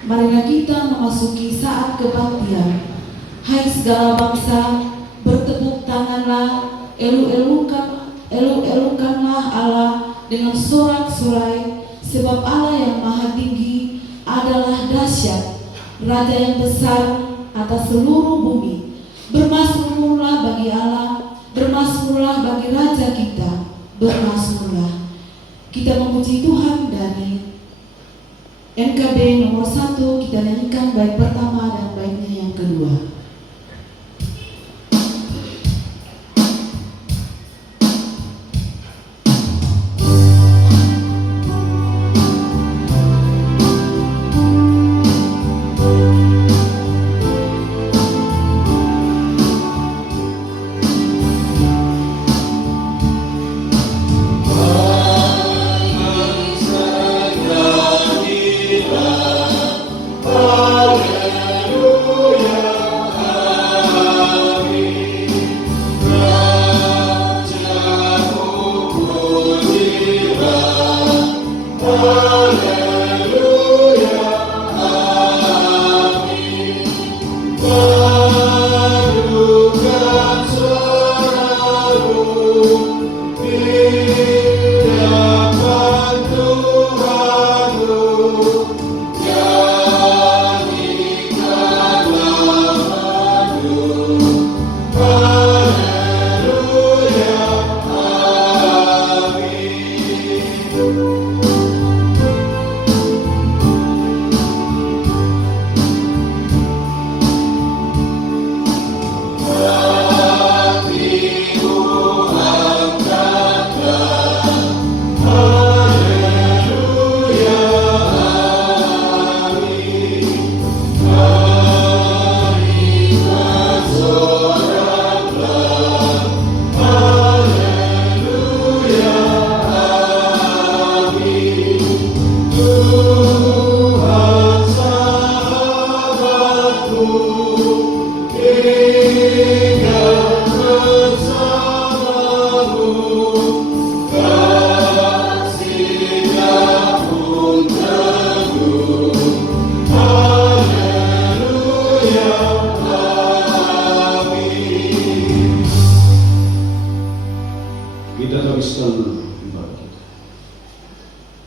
Marilah kita memasuki saat kebaktian. Hai segala bangsa, bertepuk tanganlah, elu-elukanlah Allah dengan sorak-sorai, sebab Allah yang maha tinggi adalah dahsyat, Raja yang besar atas seluruh bumi. Bermasmurlah bagi Allah, bermasmurlah bagi Raja kita, bermasmurlah. Kita memuji Tuhan dari NKB nomor 1, kita nyanyikan bait pertama dan baitnya yang kedua.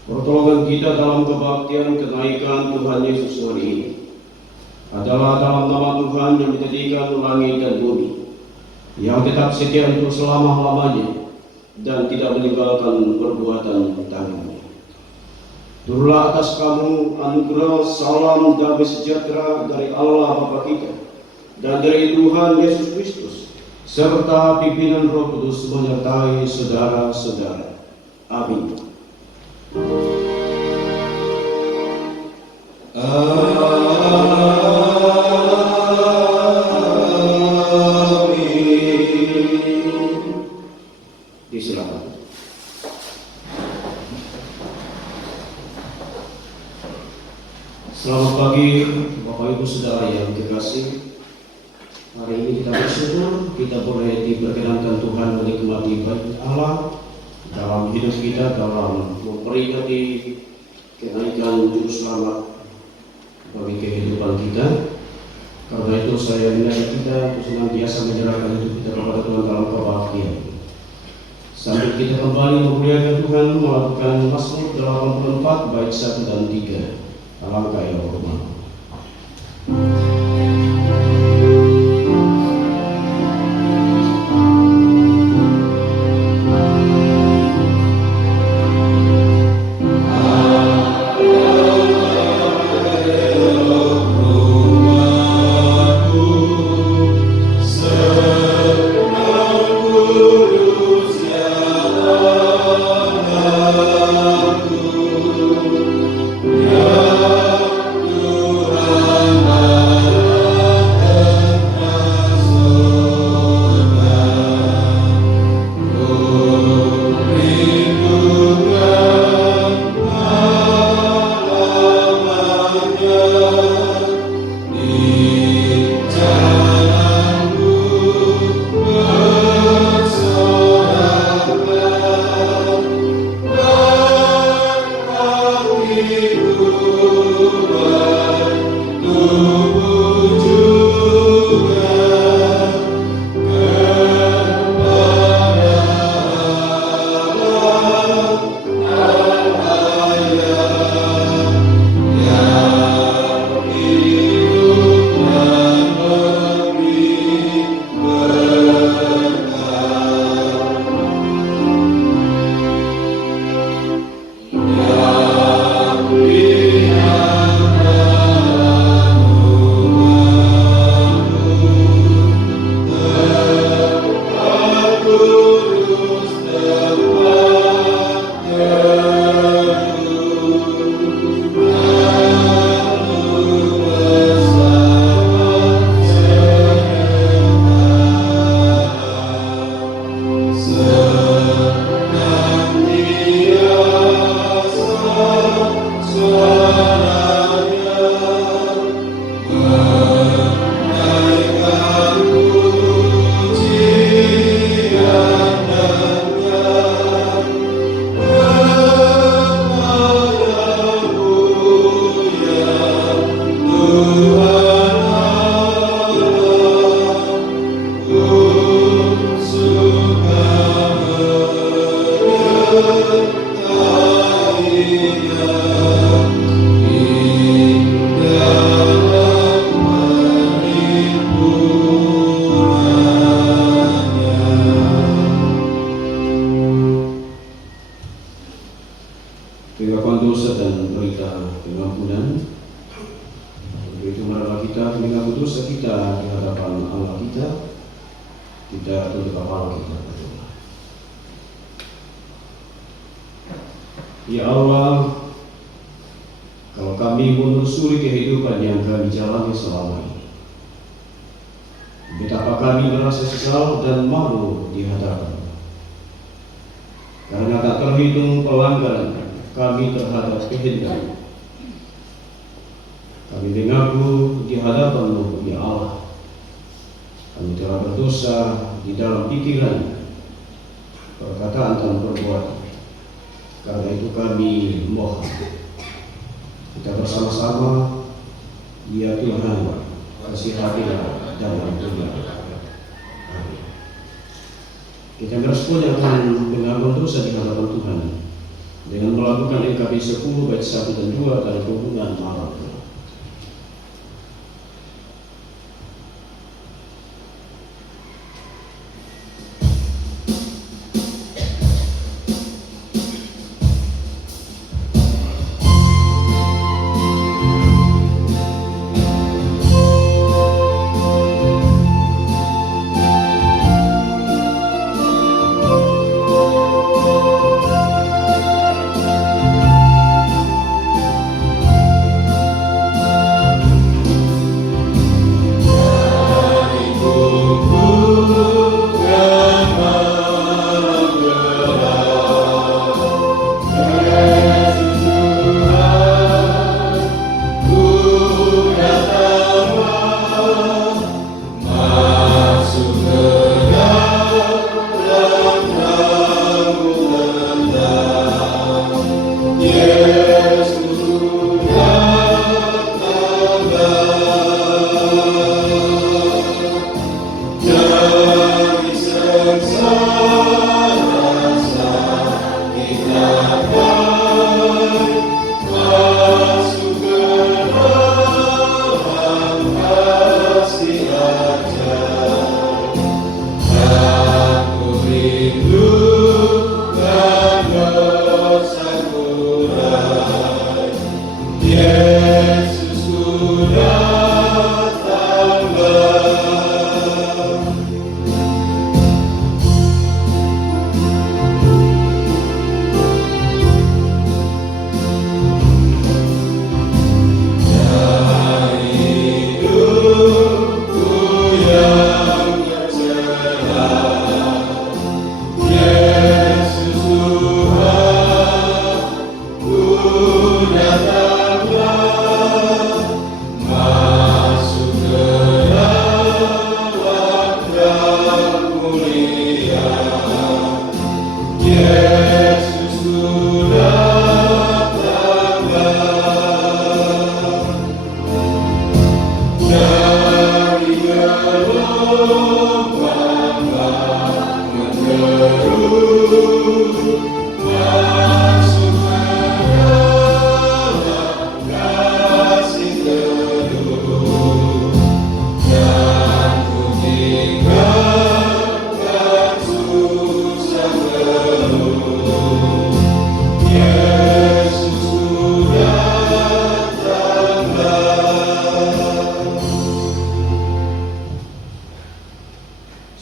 Pertolongan kita dalam kebaktian kenaikan Tuhan Yesus hari ini adalah dalam nama Tuhan yang menjadikan langit dan bumi, yang tetap setia untuk selama-lamanya dan tidak meninggalkan perbuatan tangannya. Turunlah atas kamu anugerah, salam, damai sejahtera dari Allah Bapa kita dan dari Tuhan Yesus Kristus, serta pimpinan Roh Kudus menyertai saudara-saudara. Amin. Disilakan. Selamat pagi Bapak Ibu Saudara yang dikasihi. Hari ini kita bersyukur kita boleh diperkenankan Tuhan menikmati bait Allah dalam hidup kita, dalam memperingati kenaikan juru selamat bagi kehidupan kita. Karena itu saya minta kita senantiasa menyerahkan hidup kita kepada Tuhan dalam kebaktian. Sambil kita kembali memuliakan Tuhan, melakukan Mazmur 84 bait 1 dan 3. Alangkah yang hormat. Tuhan mengaku dosa kita di hadapan Allah kita tunduk kepala kita berdoa. Ya Allah, kalau kami menelusuri kehidupan yang kami jalani selama ini, betapa kami merasa sesal dan malu di hadapan, karena tak terhitung pelanggaran kami terhadap kehendak. Kami mengaku di hadapan-Mu, ya Allah, kami telah berdosa di dalam pikiran, perkataan dan perbuatan. Karena itu kami mohon kita bersama-sama, ya Tuhan, kasihanilah dalam dunia. Amin. Kita merespon akan mengaku dosa di hadapan Tuhan dengan melakukan NKB 10 bait 1 dan 2 dalam hubungan malam.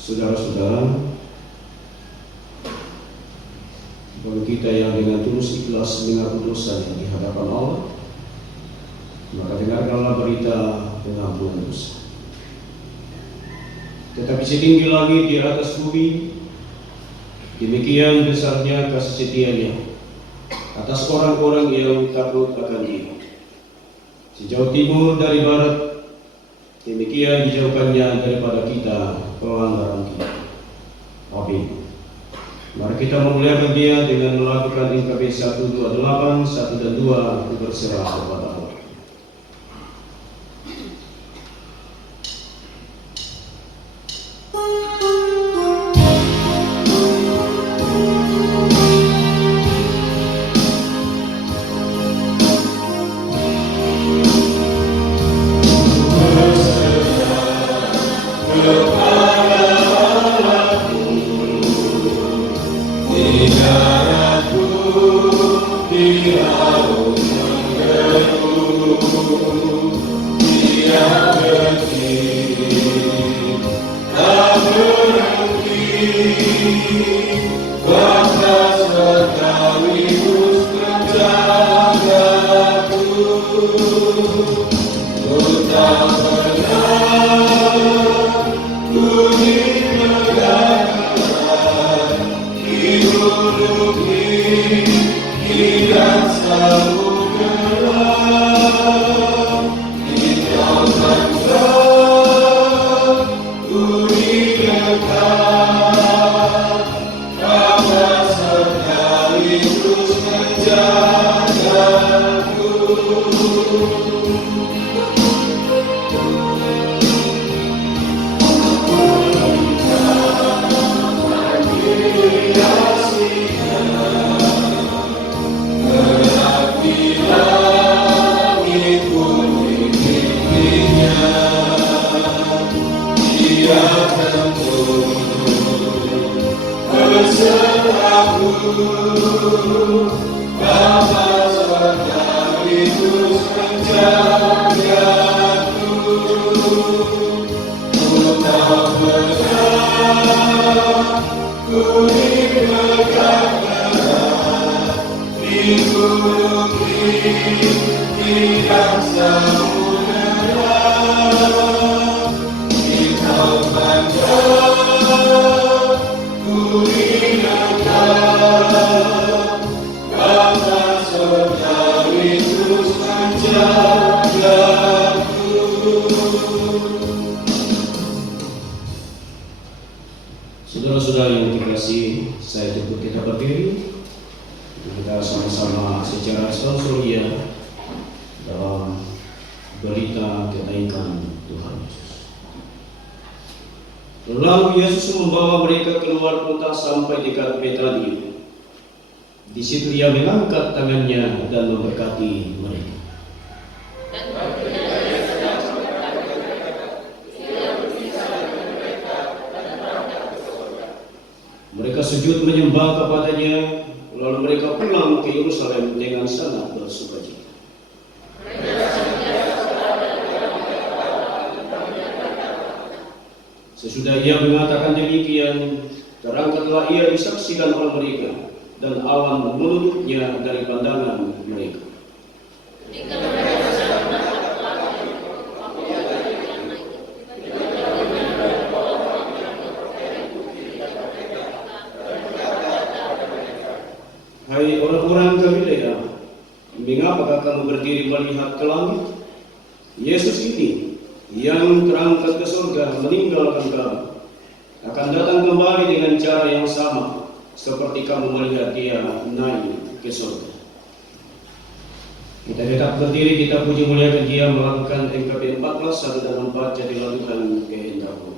Saudara-saudara, bagi kita yang dengan tulus ikhlas mengaku dosanya di hadapan Allah, maka dengarkanlah berita pengampunan dosa. Tetapi setinggi langit di atas bumi, demikian besarnya kasih setianya atas orang-orang yang takut akan Dia. Sejauh timur dari barat, demikian dijauhkannya daripada kita pelanggaran kita. Amin. Mari kita memuliakan Dia dengan melakukan NKB 128, 1 dan 2 berserah kepada Allah. Di laut Saudara-saudara yang dikasihi, saya jemput kita berdiri. Kita sama-sama secara sponsoria dalam berita kenaikan Tuhan Yesus. Lalu Yesus membawa mereka keluar kota sampai dekat Betania. Di situ ia mengangkat tangannya dan memberkati mereka. Mereka sujud menyembah kepadanya, lalu mereka pulang ke Yerusalem dengan sangat bersukacita. Sesudah ia mengatakan demikian, terangkatlah ia disaksikan oleh mereka, dan awan menutupnya dari pandangan mereka. Hai orang-orang Galilea, mengapakah kamu berdiri melihat ke langit? Yesus ini yang terangkat ke surga meninggalkan kamu akan datang kembali dengan cara yang sama seperti kamu melihat dia naik ke surga. Kita tetap berdiri, kita puji muliakan dia, melakukan NKB 14 1 dan 4, jadilah Tuhan kehendak-Mu.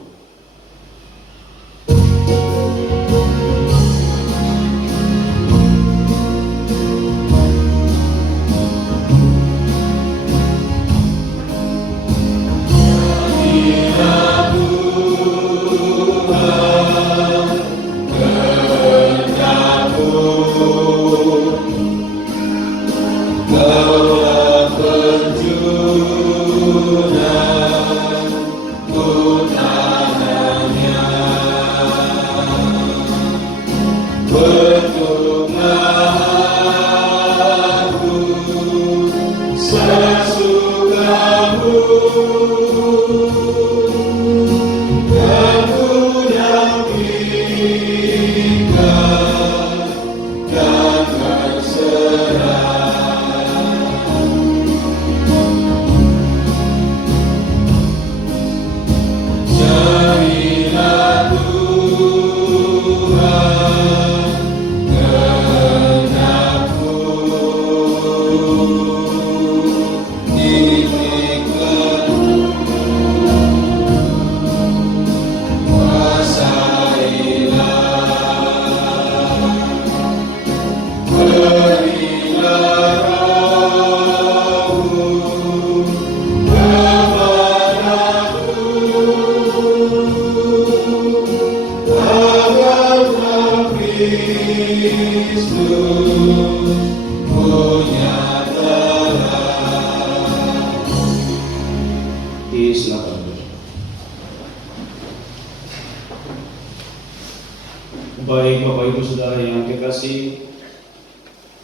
Baik Bapak Ibu Saudara yang kekasih,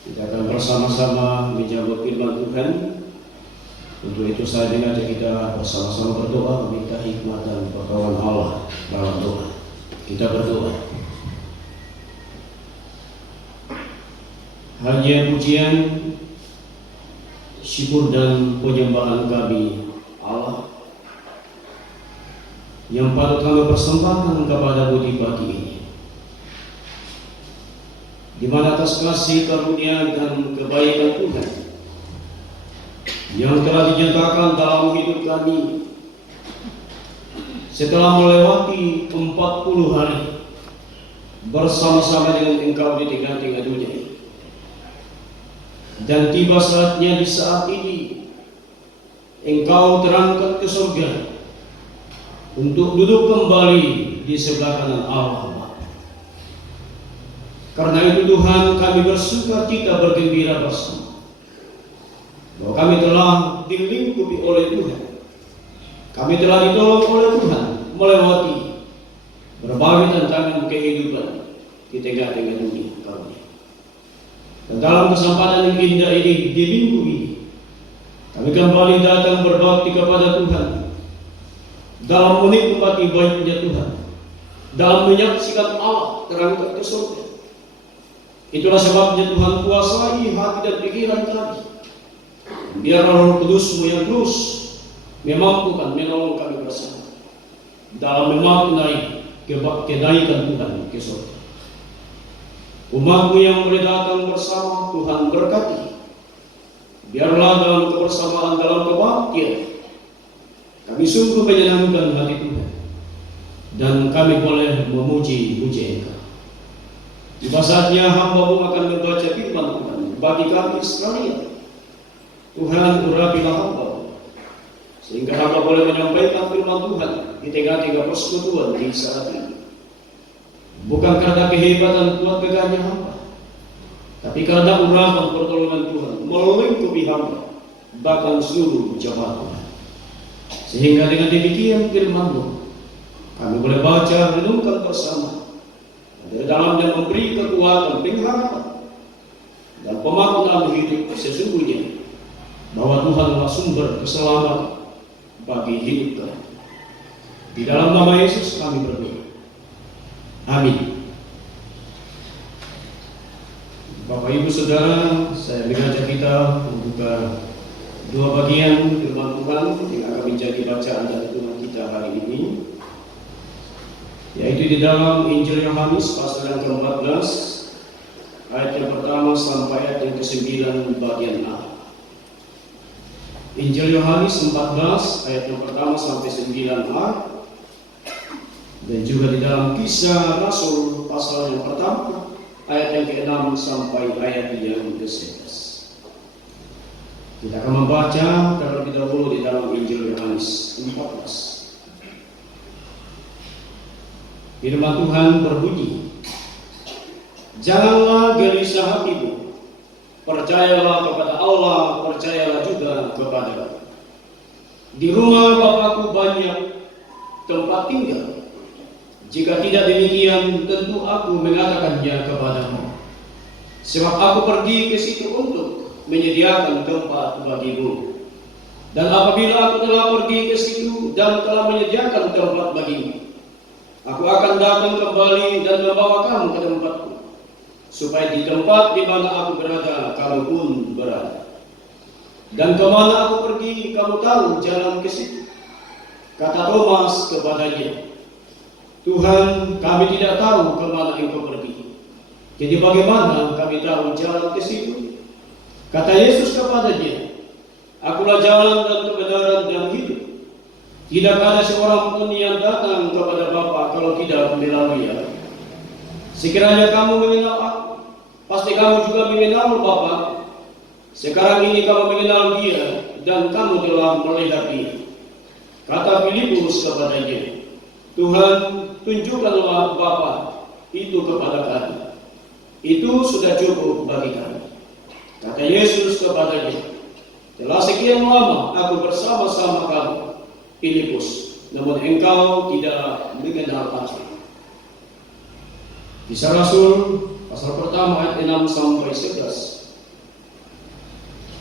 kita akan bersama-sama menjawab firman Tuhan Untuk itu saya mengajak kita bersama-sama berdoa meminta hikmat dan pertolongan Allah dalam doa. Kita berdoa. Hanya pujian, syukur dan penyembahan kami Allah yang patut kami persembahkan kepada Budi pagi ini, di mana atas kasih karunia dan kebaikan Tuhan yang telah dinyatakan dalam hidup kami setelah melewati 40 hari bersama-sama dengan Engkau di tengah-tengah dunia. Dan tiba saatnya di saat ini Engkau terangkat ke surga untuk duduk kembali di sebelah kanan Allah. Karena itu Tuhan, kami bersuka cita bergembira bersama bahwa kami telah dilingkupi oleh Tuhan. Kami telah ditolong oleh Tuhan melewati berbagai tantangan kehidupan di tengah-tengah dunia kami. Dan dalam kesempatan yang indah ini, di minggu ini, kami kembali datang berbakti kepada Tuhan dalam menikmati baiknya Tuhan, dalam menyaksikan Allah terangkat ke surga. Itulah sebabnya Tuhan kuasai hati dan pikiran kami. Biar Roh Kudus-Mu yang terus memampukan menolong kami bersama dalam memaknai kenaikan Tuhan ke surga. Umat-Mu yang boleh datang bersama, Tuhan berkati. Biarlah dalam kebersamaan, dalam kebaktian, kami sungguh menyenangkan hati Tuhan, dan kami boleh memuji-puji Engkau. Tiba saatnya hamba-Mu akan membaca firman Tuhan bagi kami sekalian. Tuhan, urapilah hamba-Mu, sehingga hamba boleh menyampaikan firman Tuhan di tengah-tengah persekutuan di saat ini. Bukan karena kehebatan kuat gagahnya hamba, tapi karena urapan pertolongan Tuhan melingkupi hamba, bahkan seluruh jemaat Tuhan. Sehingga dengan demikian firman-Mu kami boleh baca, renungkan bersama. Di dalamnya memberi kekuatan, pengharapan, dan pemaknaan hidup sesungguhnya bahwa Tuhanlah sumber keselamatan bagi hidup kami. Di dalam nama Yesus kami berdoa. Amin. Bapak Ibu Saudara, saya mengajak kita membuka dua bagian firman Tuhan yang akan menjadi bacaan dan renungan kita hari ini, yaitu di dalam Injil Yohanes pasal yang ke-14 ayat yang pertama sampai ayat yang ke-9 bagian A. Injil Yohanes 14 ayat yang pertama sampai 9a, dan juga di dalam Kisah Rasul pasal yang pertama ayat yang ke-6 sampai ayat yang ke-11. Kita akan membaca terlebih dahulu di dalam Injil Yohanes 14. Firman Tuhan berbunyi, "Janganlah gelisah hatimu, percayalah kepada Allah, percayalah juga kepada-Ku. Di rumah Bapa-Ku banyak tempat tinggal. Jika tidak demikian, tentu Aku mengatakannya kepadamu. Sebab Aku pergi ke situ untuk menyediakan tempat bagimu. Dan apabila Aku telah pergi ke situ dan telah menyediakan tempat bagimu, Aku akan datang kembali dan membawa kamu ke tempatku, supaya di tempat di mana Aku berada, kamu pun berada. Dan kemana Aku pergi, kamu tahu jalan ke situ." Kata Thomas kepadanya, "Tuhan, kami tidak tahu kemana Engkau pergi. Jadi bagaimana kami tahu jalan ke situ?" Kata Yesus kepadanya, "Akulah jalan dan kebenaran dan hidup. Tidak ada seorang pun yang datang kepada Bapa kalau tidak melalui Aku. Sekiranya kamu mengenal Aku, pasti kamu juga mengenal Bapa. Sekarang ini kamu mengenal Dia dan kamu telah melihat Dia." Kata Filipus kepadanya, "Tuhan, tunjukkanlah Bapa itu kepada kami. Itu sudah cukup bagi kami." Kata Yesus kepadanya, "Telah sekian lama Aku bersama-sama kamu, Filipus, namun engkau tidak mengenal Aku." Kisah Rasul pasal pertama ayat 6 sampai 11.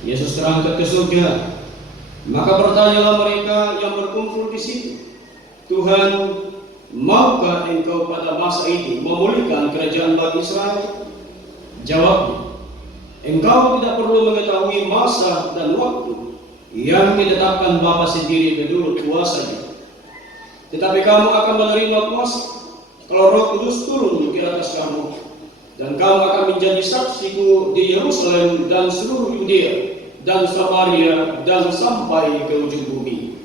Yesus terangkat ke surga Maka bertanyalah mereka yang berkumpul di situ, Tuhan, maukah engkau pada masa itu memulihkan kerajaan bagi Israel? Jawabnya, engkau tidak perlu mengetahui masa dan waktu yang ditetapkan Bapa sendiri menurut kuasanya. Tetapi kamu akan menerima kuasa kalau Roh Kudus turun di atas kamu, dan kamu akan menjadi saksiku di Yerusalem dan seluruh Yudea dan Samaria dan sampai ke ujung bumi.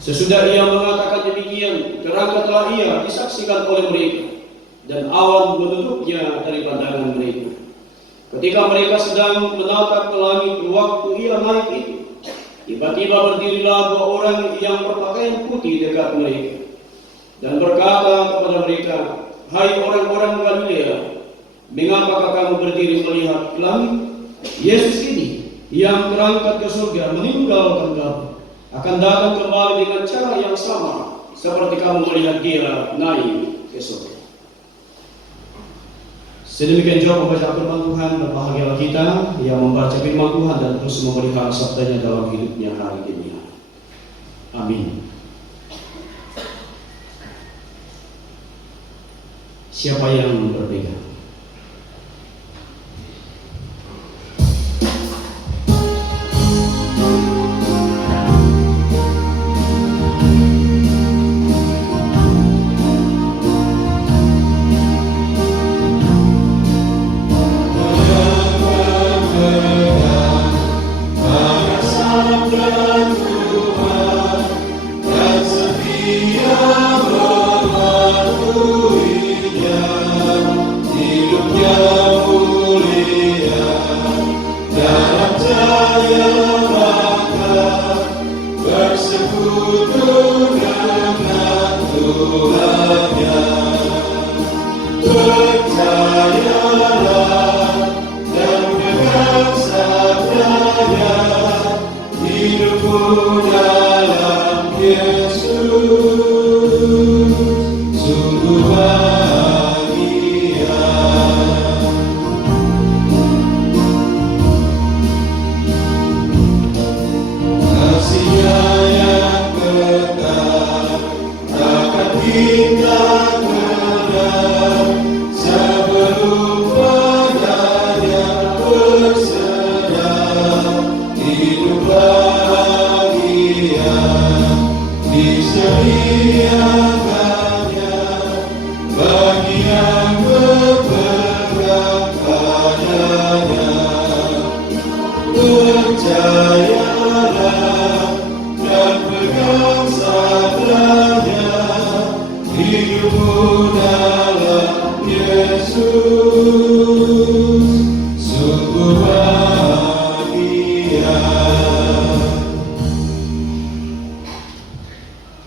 Sesudah ia mengatakan demikian, terangkatlah ia disaksikan oleh mereka, dan awan menutupnya dari pandangan mereka. Ketika mereka sedang menatap ke langit waktu ia naik itu, tiba-tiba berdirilah dua orang yang berpakaian putih dekat mereka, dan berkata kepada mereka, hai orang-orang Galilea, mengapakah kamu berdiri melihat ke langit? Yesus ini yang terangkat ke surga meninggalkan kamu akan datang kembali dengan cara yang sama seperti kamu melihat dia naik ke surga. Sedemikian juga membaca firman Tuhan. Berbahagialah kita yang membaca firman Tuhan dan terus memelihara sabdanya dalam hidupnya hari ini. Amin. Siapa yang berbeda?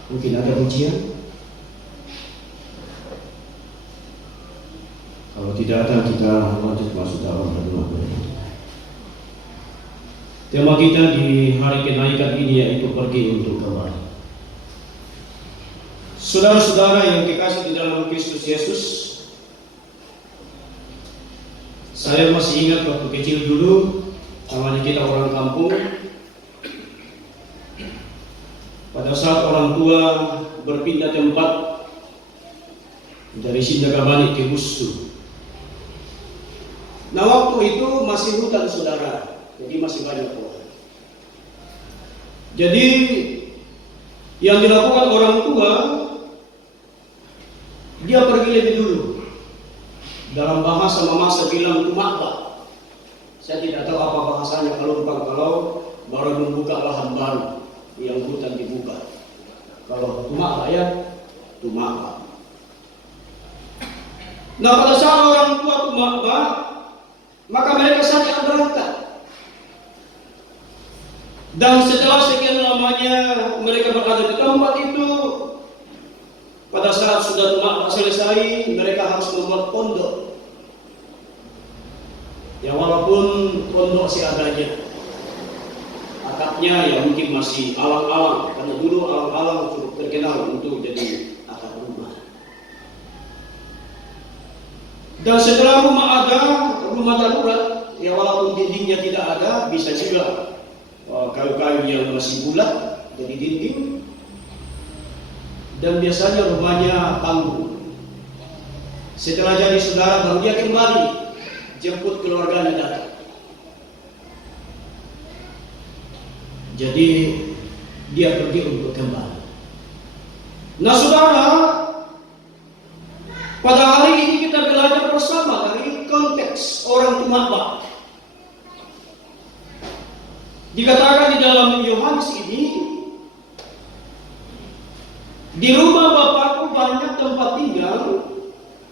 Mungkin ada pujian? Kalau tidak ada, kita lanjut masuk dalam renungan. Tema kita di hari kenaikan ini yaitu pergi untuk kembali. Saudara-saudara yang dikasihi di dalam Kristus Yesus, saya masih ingat waktu kecil dulu, namanya kita orang kampung. Pada saat orang tua berpindah tempat dari Sindagabani ke Busu. Nah, waktu itu masih hutan, saudara, jadi masih banyak pohon. Jadi yang dilakukan orang tua, dia pergi lebih dulu. Dalam bahasa mamasa bilang tumakba. Saya tidak tahu apa bahasanya kalau baru membuka lahan baru, yang hutan dibuka. Kalau tumakba ya, tumakba. Nah, pada saat orang tua tumakba, maka mereka saja berangkat. Dan setelah sekian lamanya mereka berada di tempat itu, pada saat sudah tumakba selesai, mereka harus membuat pondok. Ya, walaupun pondok seadanya, atapnya ya mungkin masih alang-alang, karena dulu alang-alang cukup terkenal untuk jadi atap rumah. Dan setelah rumah ada, rumah darurat, ya walaupun dindingnya tidak ada, bisa juga kayu-kayu yang masih bulat jadi dinding, dan biasanya rumahnya tangguh. Setelah jadi saudara baru dia kembali jemput keluarganya datang. Jadi dia pergi untuk kembali. Nah saudara, pada hari ini kita belajar bersama dari konteks orang tua. Dikatakan di dalam Yohanes ini, di rumah Bapakku banyak tempat tinggal.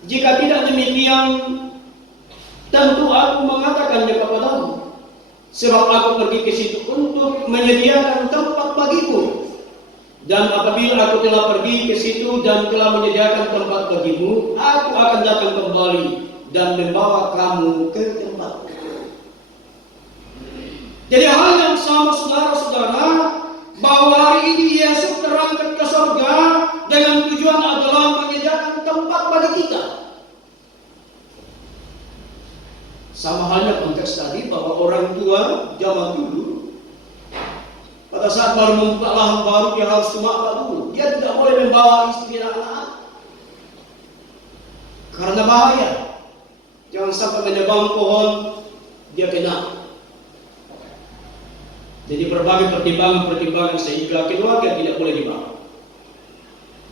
Jika tidak demikian, tentu aku mengatakannya kepadamu. Sebab aku pergi ke situ untuk menyediakan tempat bagimu. Dan apabila aku telah pergi ke situ dan telah menyediakan tempat bagimu, aku akan datang kembali dan membawa kamu ke tempatku. Jadi hal yang sama saudara-saudara, bahwa hari ini Yesus terangkat ke surga dengan tujuan adalah menyediakan tempat bagi kita. Sama halnya konteks tadi, bahwa orang tua zaman dulu pada saat baru membuka lahan baru, dia harus tumakba dulu. Dia tidak boleh membawa istri dan anak-anak karena bahaya. Jangan sampai menebang pohon dia kena. Jadi berbagai pertimbangan sehingga keluarga tidak boleh dibawa.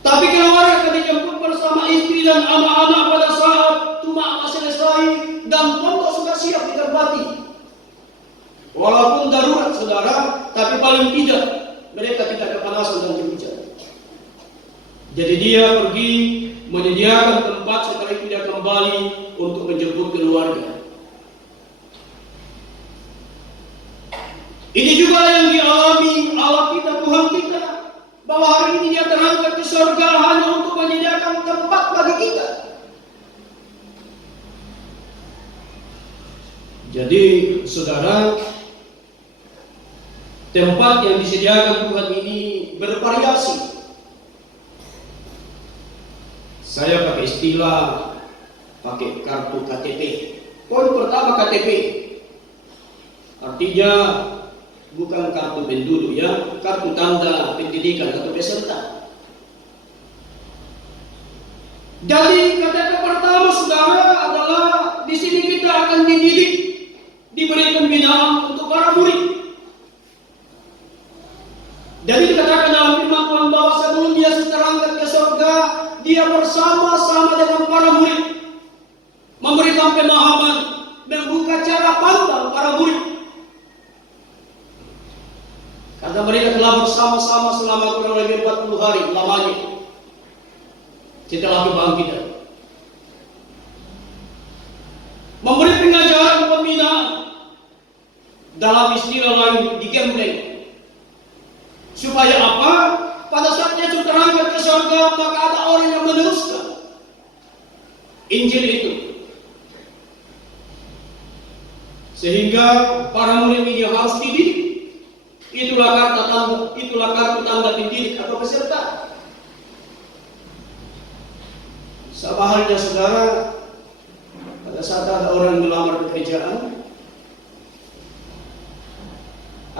Tapi keluarga dijemput bersama istri dan anak-anak pada saat tumakba selesai dan pondok sudah siap ditempati. Walaupun darurat saudara, tapi paling tidak mereka tidak kepanasan dan hujan. Jadi dia pergi menyediakan tempat, setelah itu dia kembali untuk menjemput keluarga. Ini juga yang dialami Allah kita, Tuhan kita, bahwa hari ini dia terangkat ke surga hanya untuk menyediakan tempat bagi kita. Jadi saudara, tempat yang disediakan Tuhan ini bervariasi. Saya pakai istilah, pakai kartu KTP. Poin pertama KTP, artinya bukan kartu penduduk ya, kartu tanda pendidikan atau peserta. Jadi KTP pertama saudara adalah di sini kita akan dididik, diberi pembinaan untuk para murid. Jadi dikatakan dalam firman Tuhan bahwa sebelum Yesus terangkat ke surga, dia bersama-sama dengan para murid memberikan pemahaman, membuka cara pandang para murid. Karena mereka telah bersama-sama selama kurang lebih 40 hari lamanya setelah kebangkitan. Memberi pengajaran pembinaan, dalam istilah lain digembleng. Supaya apa? Pada saat Yesus terangkat ke surga, maka ada orang yang meneruskan Injil itu. Sehingga para murid ini harus dididik. Itulah kartu tanda pendidik atau peserta. Sama halnya saudara, pada saat ada orang melamar pekerjaan,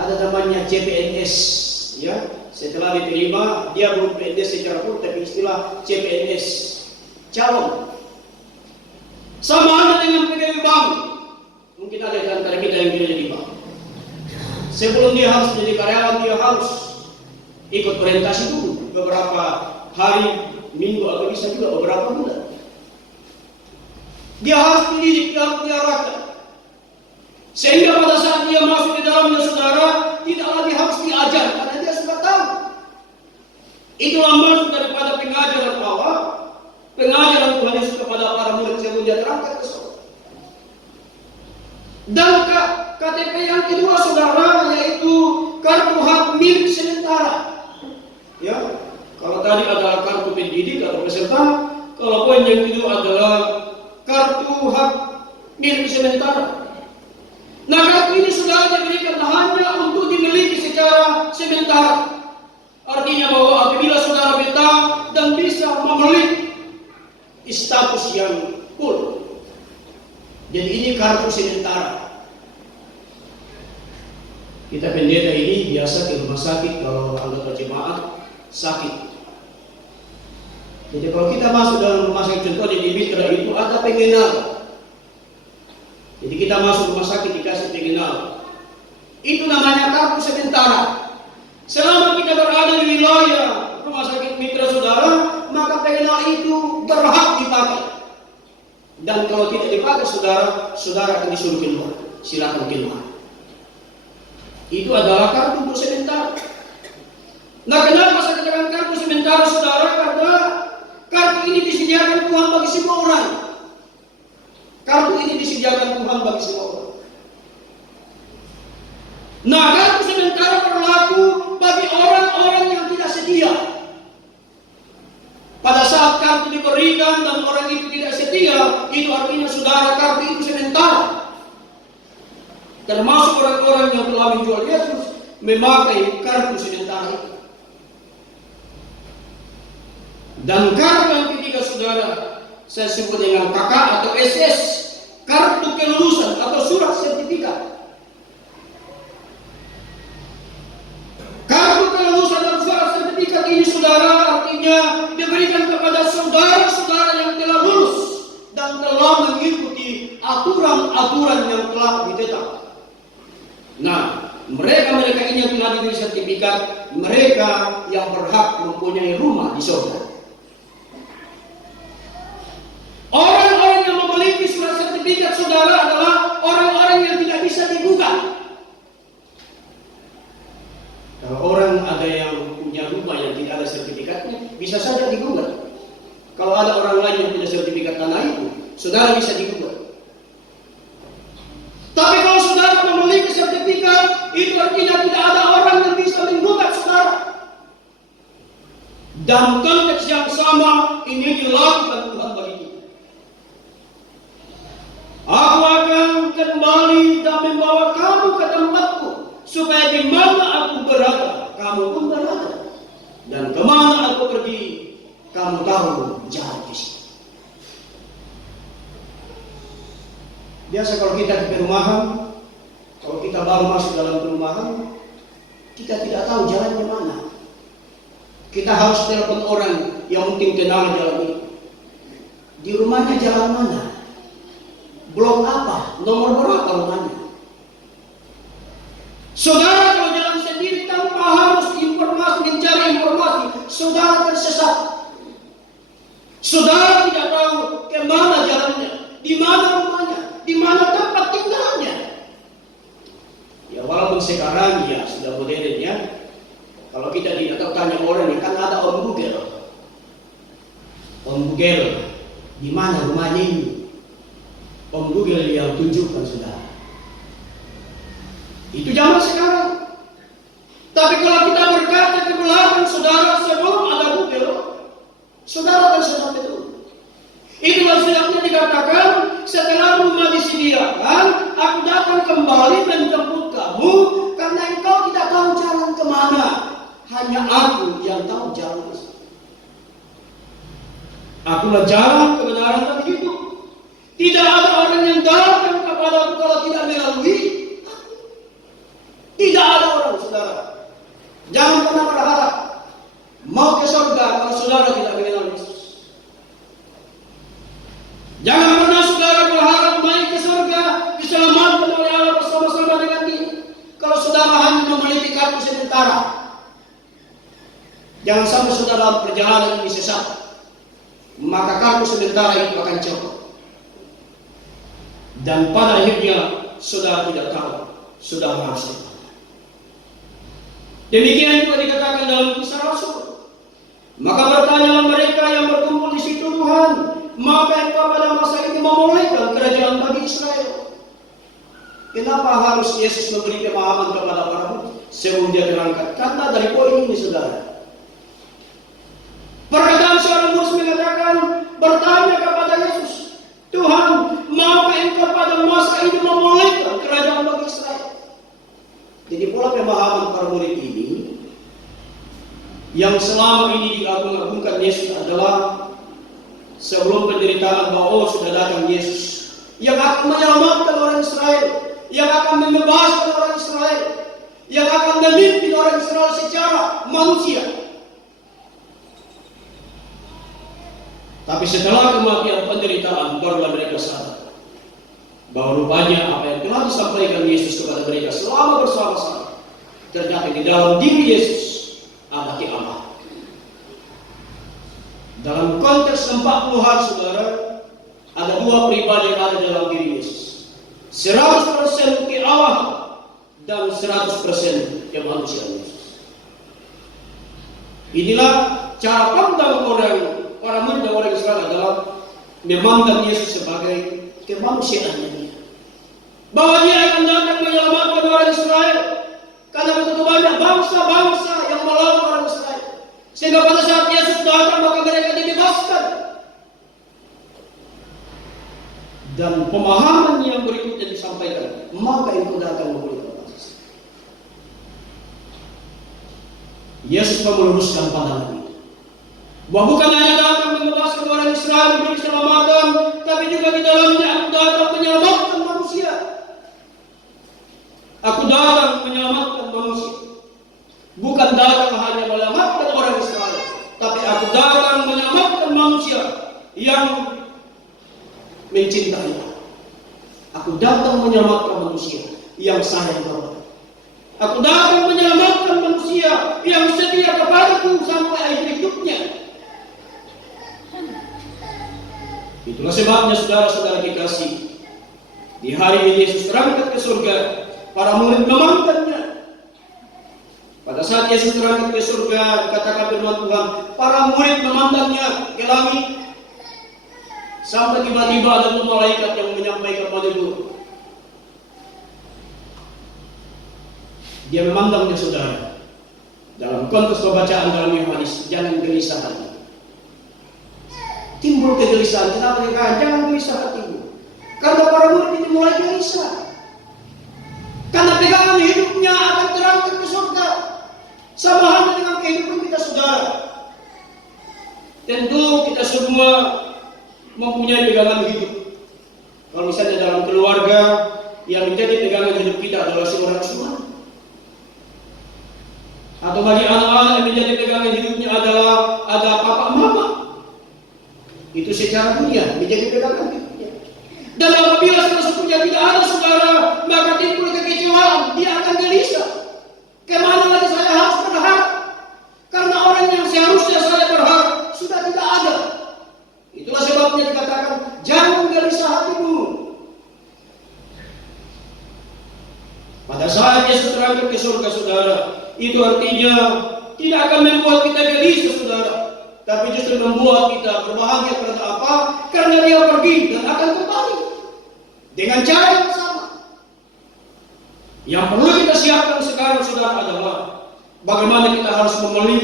ada namanya CPNS. Ya, setelah diterima dia belum PNS secara full, tapi istilah CPNS, calon. Sama halnya dengan pegawai bank. Mungkin ada di antara kita yang kerja di bank. Sebelum dia harus menjadi karyawan, dia harus ikut orientasi dulu beberapa hari, minggu, atau bisa juga beberapa bulan. Dia harus dididik, dia harus diarahkan. Sehingga pada saat dia masuk di dalamnya saudara, tidak lagi harus diajar, karena dia sudah tahu. Itulah maksud daripada pengajaran Allah, pengajaran Tuhan Yesus kepada para murid sebelum dia terangkat ke surga. Dan KTP yang kedua saudara, yaitu kartu hak milik sementara. Ya, kalau tadi adalah kartu pendidik atau peserta, kalau poin yang kedua adalah kartu hak milik sementara. Nah, kartu ini saudara diberikan hanya untuk dimiliki secara sementara. Artinya bahwa apabila saudara minta dan bisa memiliki status yang full. Jadi ini kartu sementara. Kita pendeta ini biasa ke rumah sakit kalau anggota jemaat sakit. Jadi kalau kita masuk dalam rumah sakit, contohnya di Mitra itu ada pengenal. Jadi kita masuk rumah sakit dikasih pengenal. Itu namanya kartu sementara. Selama kita berada di wilayah rumah sakit Mitra saudara, maka pengenal itu berhak dipakai. Dan kalau tidak dipakai saudara akan disuruh keluar. Silakan keluar. Itu adalah kartu untuk sementara. Nah, kenapa saya katakan kartu sementara saudara? Karena kartu ini disediakan Tuhan bagi semua orang. Kartu ini disediakan Tuhan bagi semua orang. Nah, kartu sementara berlaku bagi orang-orang yang tidak setia. Pada saat kartu diberikan dan orang itu tidak setia, itu artinya saudara kartu itu sementara. Termasuk orang-orang yang telah menjual Yesus memakai kartu sementara itu. Dan kartu yang ketiga saudara, saya sebut dengan KK atau SS, kartu kelulusan atau surat sertifikat. Kartu kelulusan dan surat sertifikat ini saudara artinya diberikan kepada saudara-saudara yang telah lulus dan telah mengikuti aturan-aturan yang telah ditetapkan. Nah, mereka ini yang telah diberi sertifikat, mereka yang berhak mempunyai rumah di surga. Orang-orang yang memiliki surat sertifikat saudara adalah orang-orang yang tidak bisa digugat. Kalau orang ada yang punya rumah yang tidak ada sertifikatnya, bisa saja digugat. Kalau ada orang lain yang punya sertifikat tanah itu, saudara bisa digugat. Tapi kalau saudara memiliki sertifikat, itu artinya tidak ada orang yang bisa menggugat saudara. Dalam konteks yang sama, ini dilakukan Tuhan bagi kita. Aku akan kembali dan membawa kamu ke tempatku, supaya di mana aku berada, kamu pun berada. Dan kemana aku pergi, kamu tahu jalan di situ. Biasa kalau kita ke perumahan, kalau kita baru masuk dalam perumahan, kita tidak tahu jalannya mana. Kita harus telepon orang yang mungkin kenal jalan itu. Di rumahnya jalan mana? Blok apa? Nomor berapa rumahnya? Saudara kalau jalan sendiri tanpa harus mencari informasi, saudara tersesat. Saudara tidak tahu kemana jalannya, di mana rumahnya, di mana tempat tinggalnya. Ya walaupun sekarang ya sudah modern ya. Kalau kita tidak tahu tanya orang yang kan ada Om Google. Om Google, di mana rumahnya ini? Om Google yang tunjukkan saudara. Itu zaman sekarang. Tapi kalau kita berkata ke belakang saudara sebelum ada Google, saudara tersesat itu. Itulah sebabnya dikatakan setelah rumah disediakan, aku datang kembali menjemput kamu karena engkau tidak tahu jalan kemana. Hanya aku yang tahu jalan. Akulah jalan, kebenaran dan hidup. Tidak ada orang yang datang kepadaku kalau tidak melalui aku. Tidak ada orang saudara. Jangan pernah berharap mau ke surga kalau saudara tidak mengenal Yesus. Jangan pernah saudara berharap naik ke surga diselamatkan oleh Allah bersama-sama dengan dia kalau saudara hanya memiliki kartu sementara. Jangan sampai saudara dalam perjalanan ini sesat, maka kartu sementara itu akan copot. Dan pada akhirnya saudara tidak tahu saudara harus apa. Demikian juga dikatakan dalam Kisah Rasul. Maka bertanyalah mereka yang berkumpul di situ, Tuhan, maka engkau pada masa ini memulaikan kerajaan bagi Israel. Kenapa harus Yesus memberi pemahaman kepada para murid sebelum dia berangkat? Karena dari poin ini saudara. Perkataan seorang murid mengatakan, bertanya kepada Yesus, Tuhan, maukah engkau pada masa ini memulaikan kerajaan bagi Israel? Jadi pola pemahaman para murid ini yang selama ini diagung-agungkan Yesus adalah sebelum penderitaan bahwa sudah datang Yesus yang akan menyelamatkan orang Israel, yang akan membebaskan orang Israel. yang akan memimpin orang Israel secara manusia. Tapi setelah kematian penderitaan, barulah mereka sadar bahwa rupanya apa yang telah disampaikan Yesus kepada mereka selama bersama-sama, ternyata di dalam diri Yesus ada keamanan. Dalam konteks 40 hari, saudara, ada dua pribadi yang ada dalam diri Yesus. 100% keamanan dan 100% kemanusiaan Yesus. Inilah cara pandang para murid dan orang Israel adalah memandang Yesus sebagai kemanusiaannya dia. Bahwa dia akan datang menyelamatkan orang Israel. Karena begitu banyak bangsa-bangsa yang melawan orang Israel. Sehingga pada saat Yesus datang maka mereka dibebaskan. Dan pemahaman yang berikutnya disampaikan, maka itu datang memulihkan bangsa. Yesus meluruskan pandangan itu. Bahwa bukan hanya datang membebaskan orang Israel memberi keselamatan, tapi juga di dalamnya aku datang menyelamatkan manusia. Aku datang menyelamatkan manusia. Bukan datang hanya menyelamatkan orang Israel, tapi aku datang menyelamatkan manusia yang mencintai Allah. Aku datang menyelamatkan manusia yang sayang kepada. Aku datang menyelamatkan manusia yang setia kepadaku sampai akhir hidupnya. Itulah sebabnya saudara-saudara dikasih, di hari ini Yesus terangkat ke surga, para murid memandangnya. Pada saat Yesus terangkat ke surga, dikatakan firman Tuhan, para murid memandangnya ke langit. Sampai tiba-tiba ada malaikat yang menyampaikan menegur. Dia memandangnya, saudara. Dalam konteks pembacaan dalam Yohanes, jangan gelisah hati. Timbul kegelisahan, kenapa dikatakan jangan gelisah hatimu? Karena para murid itu mulai gelisah. Karena pegangan hidupnya akan terangkat ke surga. Sama halnya dengan kehidupan kita, saudara. Tentu kita semua mempunyai pegangan hidup. Kalau misalnya dalam keluarga, yang menjadi pegangan hidup kita adalah seorang suami. Atau bagi anak-anak yang menjadi pegangan hidupnya adalah ada papa mama. Itu secara dunia menjadi pegangan hidupnya. Dan apabila salah satunya tidak ada, saudara, maka timbul kekecewaan. Dia akan gelisah. Kemana lagi saya harus berharap? Karena orang yang seharusnya saya berharap sudah tidak ada. Itulah sebabnya dikatakan jangan gelisah hatimu. Pada saat Yesus terangkat ke surga, saudara, itu artinya tidak akan membuat kita gelisah, saudara, tapi justru membuat kita berbahagia. Karena apa? Karena dia pergi dan akan kembali dengan cara yang sama. Yang perlu kita siapkan sekarang, saudara, adalah bagaimana kita harus memilih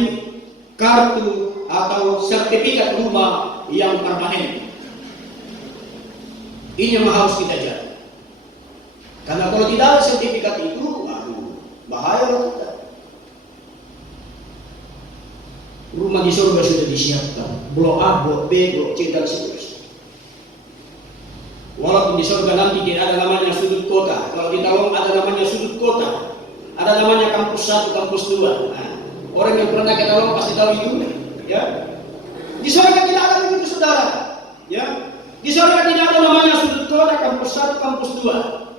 kartu atau sertifikat rumah yang permanen. Ini yang harus kita jaga. Karena kalau tidak ada sertifikat itu, bahaya kita. Rumah di surga sudah disiapkan, blok A, blok B, blok C, dan seterusnya. Walaupun di surga nanti tidak ada namanya sudut kota, kalau di Tawang ada namanya sudut kota, ada namanya kampus 1, kampus 2. Nah, orang yang pernah ke Tawang pasti tahu itu, ya. Di surga tidak ada begitu, saudara, ya. Di surga tidak ada namanya sudut kota, kampus 1, kampus 2.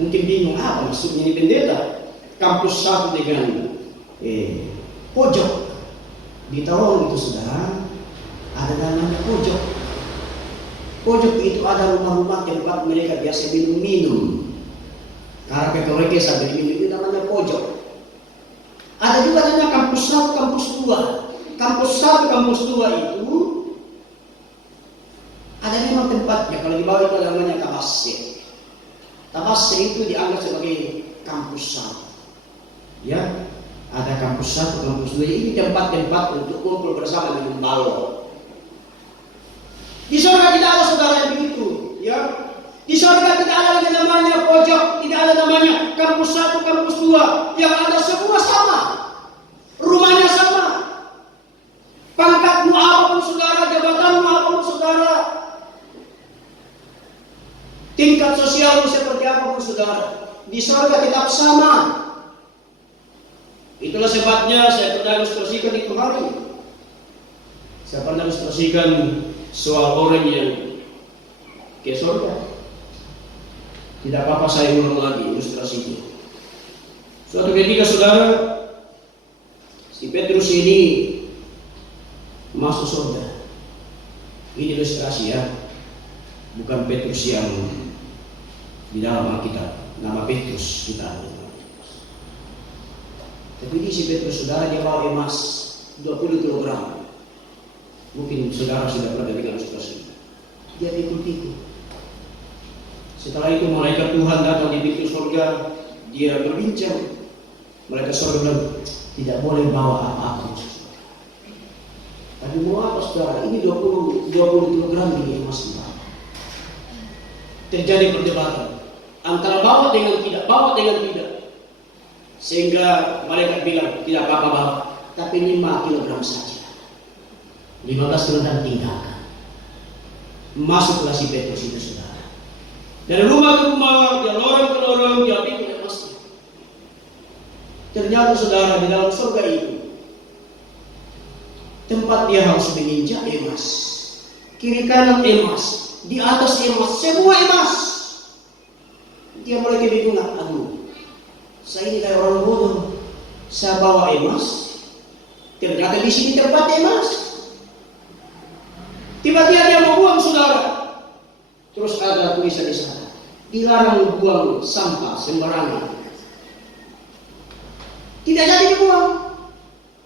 Mungkin bingung apa maksudnya ini pendeta. Kampus 1 dengan pojok. Di Tawang itu, saudara, ada namanya pojok. Pojok itu ada rumah-rumah tempat mereka biasa minum-minum. Karena mereka sambil minum itu namanya pojok. Ada juga namanya kampus 1, kampus 2. Kampus 1, kampus 2 itu ada memang tempatnya. Kalau di bawah itu namanya tabasir. Tabasir itu dianggap sebagai kampus 1. Ya, ada kampus 1, kampus 2. Ini tempat-tempat untuk kumpul bersama minum balon. Di surga tidak ada, saudara, yang begitu, ya. Di surga tidak ada lagi namanya pojok, tidak ada namanya kampus 1, kampus 2. Yang ada semua sama. Rumahnya sama. Pangkatmu apapun, saudara, jabatanmu apapun, saudara. Tingkat sosialmu seperti apapun, saudara. di surga tetap sama. Itulah sebabnya saya pernah ilustrasikan itu hari. Saya pernah ilustrasikan soal orang yang ke surga. Tidak apa-apa saya ulang lagi ilustrasinya. Suatu ketika saudara, si Petrus ini masuk surga. Ini ilustrasi ya, bukan Petrus yang di dalam Alkitab, nama Petrus kita. Tapi ini si Petrus saudara dia bawa emas 20 kg. Mungkin saudara sudah pernah dengar ilustrasi. Dia pikul-pikul. Setelah itu malaikat Tuhan datang di pintu surga, dia berbincang. Malaikat surga bilang, tidak boleh bawa apa-apa. Tapi mau apa saudara? Ini 20 kg ini emas ini. Terjadi perdebatan antara bawa dengan tidak, bawa dengan tidak. Sehingga malaikat bilang, tidak apa-apa bawa, tapi 5 kg saja. 15 kg tinggalkan. Masuklah si Petrus itu saudara. Dari rumah ke rumah, dia lorong ke lorong, dia pikul emasnya. Ternyata saudara di dalam surga itu tempat dia harus menginjak emas, kiri kanan emas, di atas emas, semua emas. Dia mulai kebingungan, aduh, saya ini kayak orang bodoh, saya bawa emas, ternyata di sini tempat emas. Tiba-tiba dia mau buang saudara, terus ada tulisan di sana, dilarang buang sampah sembarangan. Tidak jadi dibuang.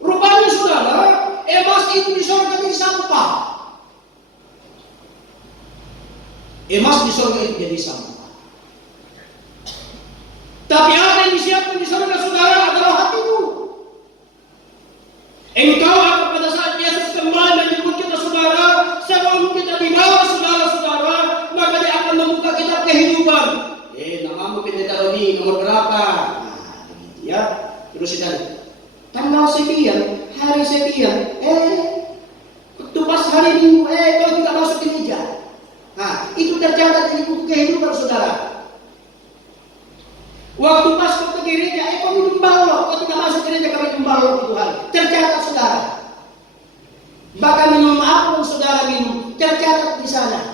Rupanya saudara, emas itu di surga jadi sampah. Emas di surga itu jadi sampah. Tapi apa yang disiapkan di surga saudara adalah hatimu. Engkau akan pada saat Yesus kembali menjemput kita saudara, sebelum kita dibawa saudara-saudara, maka dia akan membuka kitab kehidupan. Namamu pendeta Rodi nomor berapa? Nah, begitu ya. Terus kita tanggal sekian, hari sekian, waktu pas hari Minggu, kau tidak masuk gereja. Nah, itu tercatat di buku kehidupan saudara. Waktu pas kau ke gereja, kau minum balok, kau tidak masuk gereja, kau minum balok itu hari. Tercatat saudara. Bahkan minum apa pun saudara minum, tercatat di sana.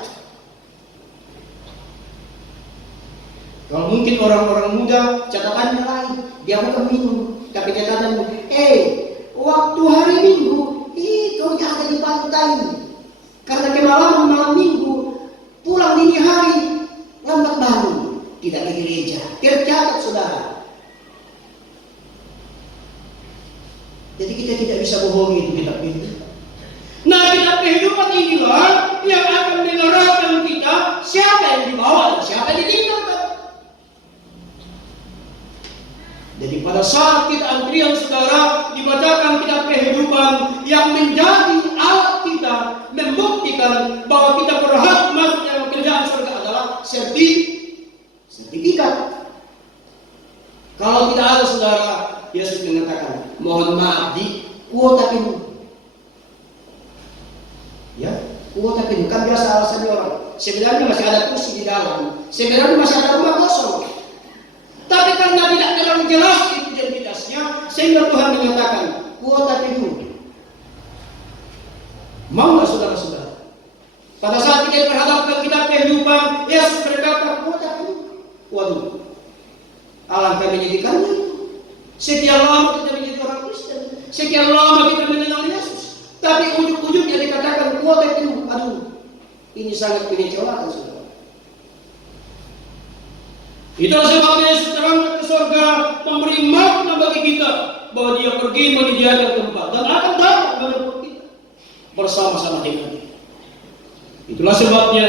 Kalau mungkin orang-orang muda catatannya lain, dia bukan minum, tapi catatannya, waktu hari Minggu, kau jangan di pantai, karena kemalaman malam Minggu, pulang dini hari, lambat bangun, tidak ke gereja, tercatat saudara. Jadi kita tidak bisa bohongi itu kitab ini. Nah, kitab kehidupan inilah yang akan menerangkan kita siapa yang dibawa dan siapa yang ditinggalkan. Jadi pada saat kita antrian saudara dibacakan kitab kehidupan yang menjadi alat kita membuktikan bahwa kita berhak masuk dalam kerjaan surga adalah sertifikat. Kalau tidak ada saudara, Yesus mengatakan, mohon maaf di kuota penuh. Ya, kuota penuh. Kan biasa alasannya orang. Sebenarnya masih ada kursi di dalam. Sebenarnya masih ada rumah kosong. Tapi karena tidak terlalu jelas identitasnya, sehingga Tuhan menyatakan kuota penuh. Mau nggak saudara-saudara? Pada saat kita berhadapkan kitab kehidupan, Yesus berkata kuota penuh. Waduh, alangkah menyedihkannya. Sekian lama kita menjadi orang Kristen, sekian lama kita mengenal Yesus, tapi ujung-ujungnya dikatakan kuota penuh. Aduh, ini sangat mengecewakan saudara. Itulah sebabnya Yesus terangkat ke surga, memberi makna bagi kita bahwa dia pergi menyediakan tempat dan akan datang menjemput kita bersama-sama dengan dia. Itulah sebabnya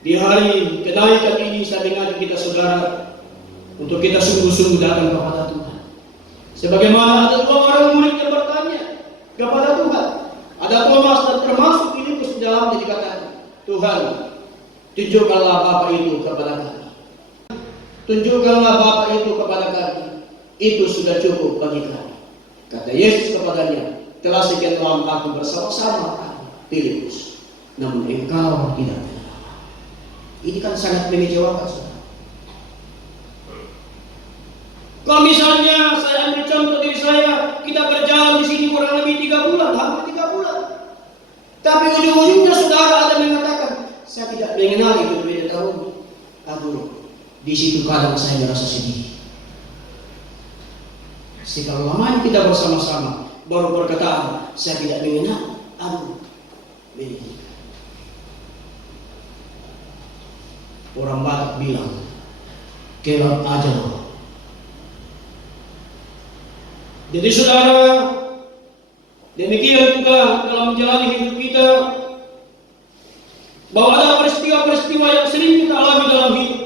di hari kenaikan ini saya mengajak kita saudara untuk kita sungguh-sungguh datang kepada Tuhan. Sebagaimana ada 2 orang murid yang bertanya kepada Tuhan, ada Thomas dan termasuk Filipus di dalamnya dikatakan, Tuhan, tunjukkanlah Bapa itu kepada kami. Tunjukkanlah Bapa itu kepada kami. Itu sudah cukup bagi kami. Kata Yesus kepadanya, telah sekian lama aku bersama-sama kamu, Filipus, namun engkau tidak kenal. Ini kan sangat mengecewakan saudara. Kalau misalnya saya ambil contoh diri saya, kita berjalan di sini kurang lebih 3 bulan, hampir 3 bulan. Tapi ujung-ujungnya saudara ada mengatakan, saya tidak mengenal itu beda tahun. Aduh, di situ kadang saya merasa sedih. Sekali lamanya kita bersama-sama, baru perkataan, saya tidak mengenal. Aduh, begitu. Orang Batak bilang, kelak ajal. Jadi saudara, demikian juga dalam menjalani hidup kita, bahwa ada peristiwa-peristiwa yang sering kita alami dalam hidup,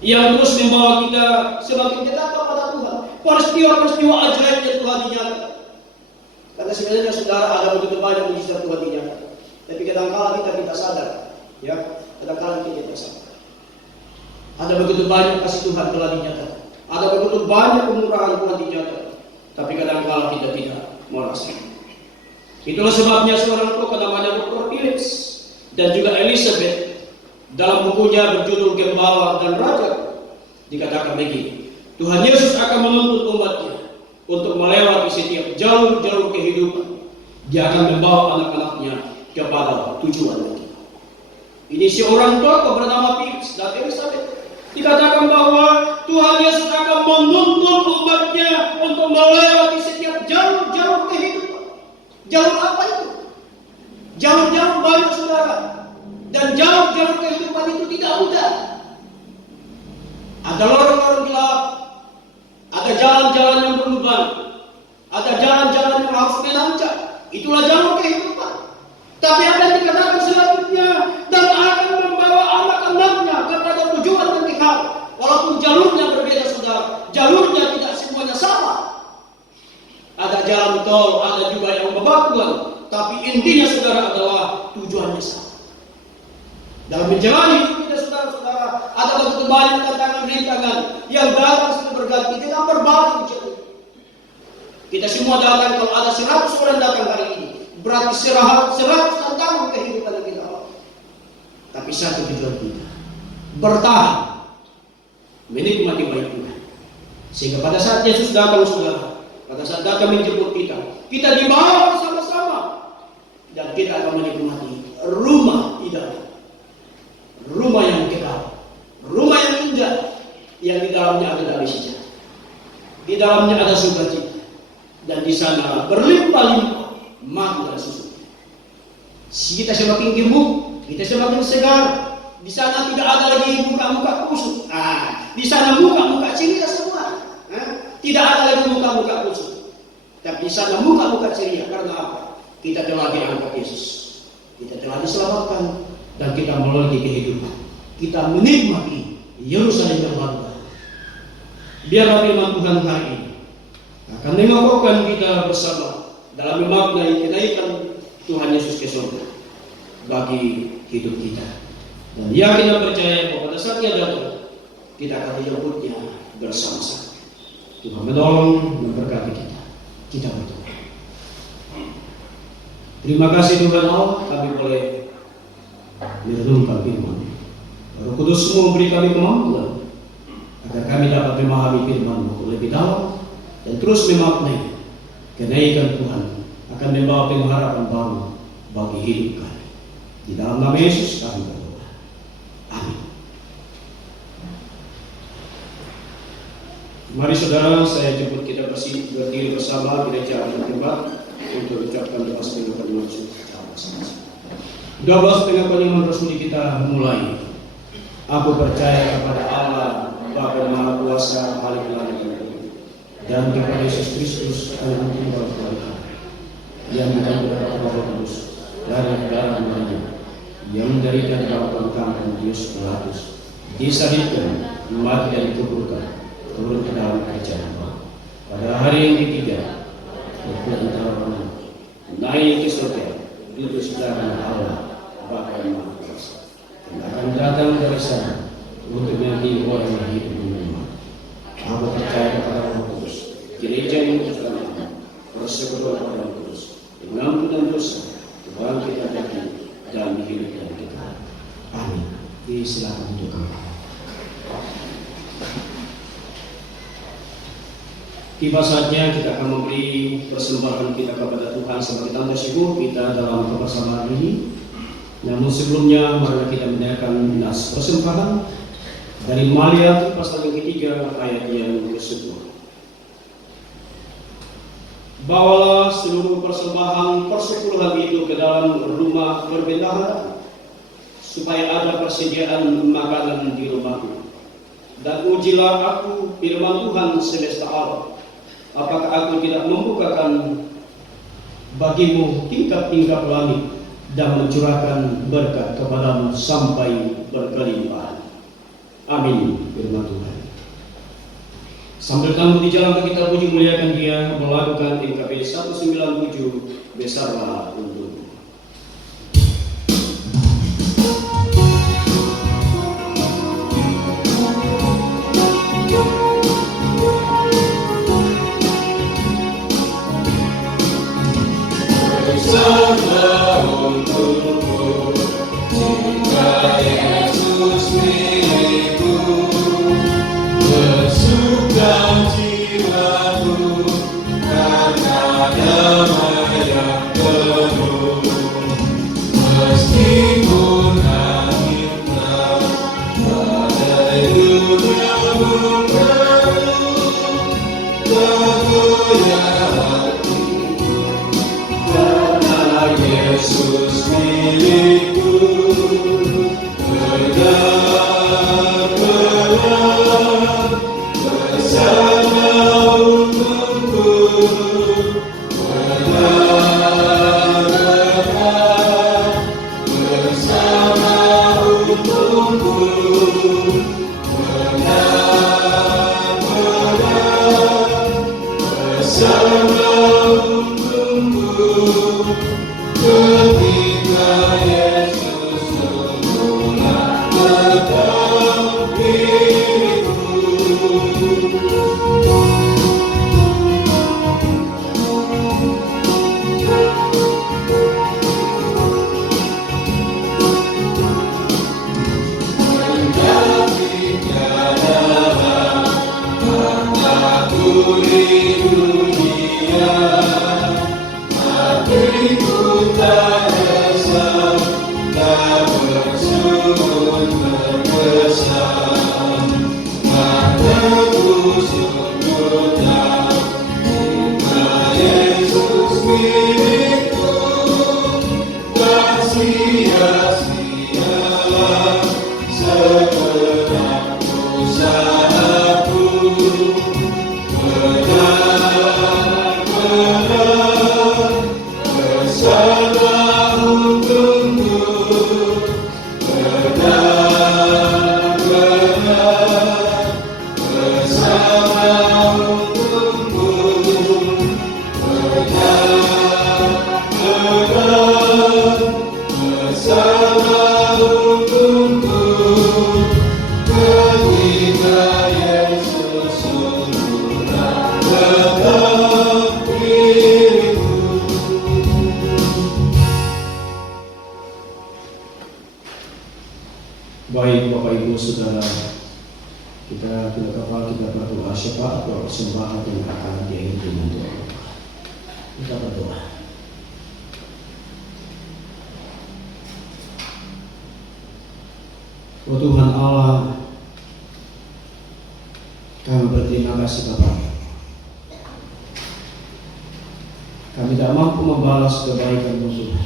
yang terus membawa kita semakin dekat kepada Tuhan. Peristiwa-peristiwa ajaib yang Tuhan dinyatakan. Karena sebenarnya saudara ada begitu banyak mujizat Tuhan dinyatakan. Tapi kadang-kala kita tidak sadar, ya. Kadang-kala kita tidak sadar. Ada begitu banyak kasih Tuhan telah dinyatakan. Ada begitu banyak kemurahan Tuhan dinyatakan. Tapi kadang-kala kita tidak merasa. Itulah sebabnya seorang tokoh namanya Dr. Phillips dan juga Elizabeth dalam bukunya berjudul Gembala dan Raja dikatakan begini, Tuhan Yesus akan menuntut umatnya untuk melewati setiap jalur-jalur kehidupan. Dia akan membawa anak-anaknya kepada tujuan kita. Ini seorang tokoh bernama Phillips dan Elizabeth dikatakan bahwa Tuhan Yesus akan menuntut umatnya untuk melewati setiap jalur-jalur kehidupan. Jalur apa itu? Jalur-jalur banyak saudara. Dan jalur-jalur kehidupan itu tidak mudah. Ada lorong-lorong gelap, ada jalan-jalan yang berlubang, ada jalan-jalan yang harus menanjak. Itulah jalur kehidupan. Tapi apa yang dikatakan selanjutnya, dan akan membawa anak-anaknya kepada tujuan yang kekal. Walaupun jalurnya berbeda saudara, jalurnya tidak semuanya sama. Ada jalan tol, ada juga yang bebatuan, tapi intinya saudara adalah tujuannya sama. Dalam menjalani hidup kita saudara-saudara, ada begitu banyak tantangan-rintangan yang datang silih berganti dengan berbagai ujian. Kita semua datang, kalau ada 100 orang datang hari ini, berarti 100 tantangan kehidupan yang kita alami. Tapi satu tujuan kita, bertahan, menikmati baik Tuhan. Sehingga pada saat Yesus datang saudara, pada saat datang menjemput kita dibawa bersama-sama dan kita akan menikmati rumah idaman. Rumah yang kekal, rumah yang indah, yang di dalamnya ada damai sejahtera, di dalamnya ada sukacita, dan di sana berlimpah-limpah madu dan susu. Kita semakin gemuk, kita semakin segar. Di sana tidak ada lagi muka-muka kusut. Di sana muka-muka ceria semua. Tidak ada lagi muka-muka kusut. Tapi di sana muka-muka ceria. Karena apa? Kita telah diangkat Yesus. Kita telah diselamatkan. Dan kita melalui kehidupan, kita menikmati Yerusalem yang baru. Biarlah firman Tuhan hari ini akan mengokohkan kita bersama dalam memaknai kenaikan Tuhan Yesus ke surga bagi hidup kita. Dan yakin dan percaya bahwa pada saat Dia datang, kita akan dijemputnya bersama-sama. Tuhan menolong dan memberkati kita. Kita berdoa. Terima kasih Tuhan Allah, kami boleh merenungkan firman. Roh Kudus memberi kami kemampuan agar kami dapat memahami firman-Mu lebih dalam dan terus memaknai kenaikan Tuhan akan membawa pengharapan baru bagi hidup kami. Di dalam nama Yesus kami berdoa. Amin. Mari saudara, saya jemput kita berdiri bersama gereja di tempat untuk ucapkan doa sebelum kami masuk bersama-sama. 12 dengan kalimat resmi kita mulai. Aku percaya kepada Allah Bapa Maha Kuasa, Halik Langit dan kepada Yesus Kristus Anak Tunggal Tuhan yang dicampur Roh Kudus dari darah Maria yang menderita dalam kampung Yesus Pilatus, disalibkan, mati dan dikuburkan, turun ke dalam kerajaan Allah. Pada hari yang ketiga, berpulang naik ke surga, duduk sebelah Allah Bapa yang Maha Kuasa, dan akan datang dari sana untuk menjadi orang yang hidup di dunia. Aku percaya kepada Roh Kudus, gereja yang berjamaah, persekutuan orang kudus, pengampunan dosa, kebangkitan daging, dan hidup yang kekal. Amin. Silakan duduk. Tiba saatnya kita akan memberi persembahan kita kepada Tuhan sebagai tanda syukur kita dalam kebersamaan ini. Namun sebelumnya mari kita mendengarkan nas persembahan dari Maliaki pasal yang ketiga ayat yang ke-10. Bawalah seluruh persembahan persepuluhan itu ke dalam rumah perbendaharaan, supaya ada persediaan makanan di rumahmu. Dan ujilah aku firman Tuhan semesta alam, apakah aku tidak membukakan bagimu tingkap-tingkap langit dan mencurahkan berkat kepadamu sampai berkelimpahan. Amin. Firman Tuhan. Sambil kamu di jalan kita puji muliakan Dia, melakukan NKB 197 besarlah untukmu. Besarlah untukmu, jika Yesus milikku. Bersukacitaku karena damai yang penuh. Meskipun angin keras badai dunia berlalu, tergoyah hatiku karena Yesus milikku. Baik Bapak Ibu Saudara, kita berdoa syafaat doa persembahan yang akan diiringi dengan doa. Kita berdoa. Oh Tuhan Allah, kami berterima kasih kepada-Mu. Kami tidak mampu membalas kebaikan Tuhan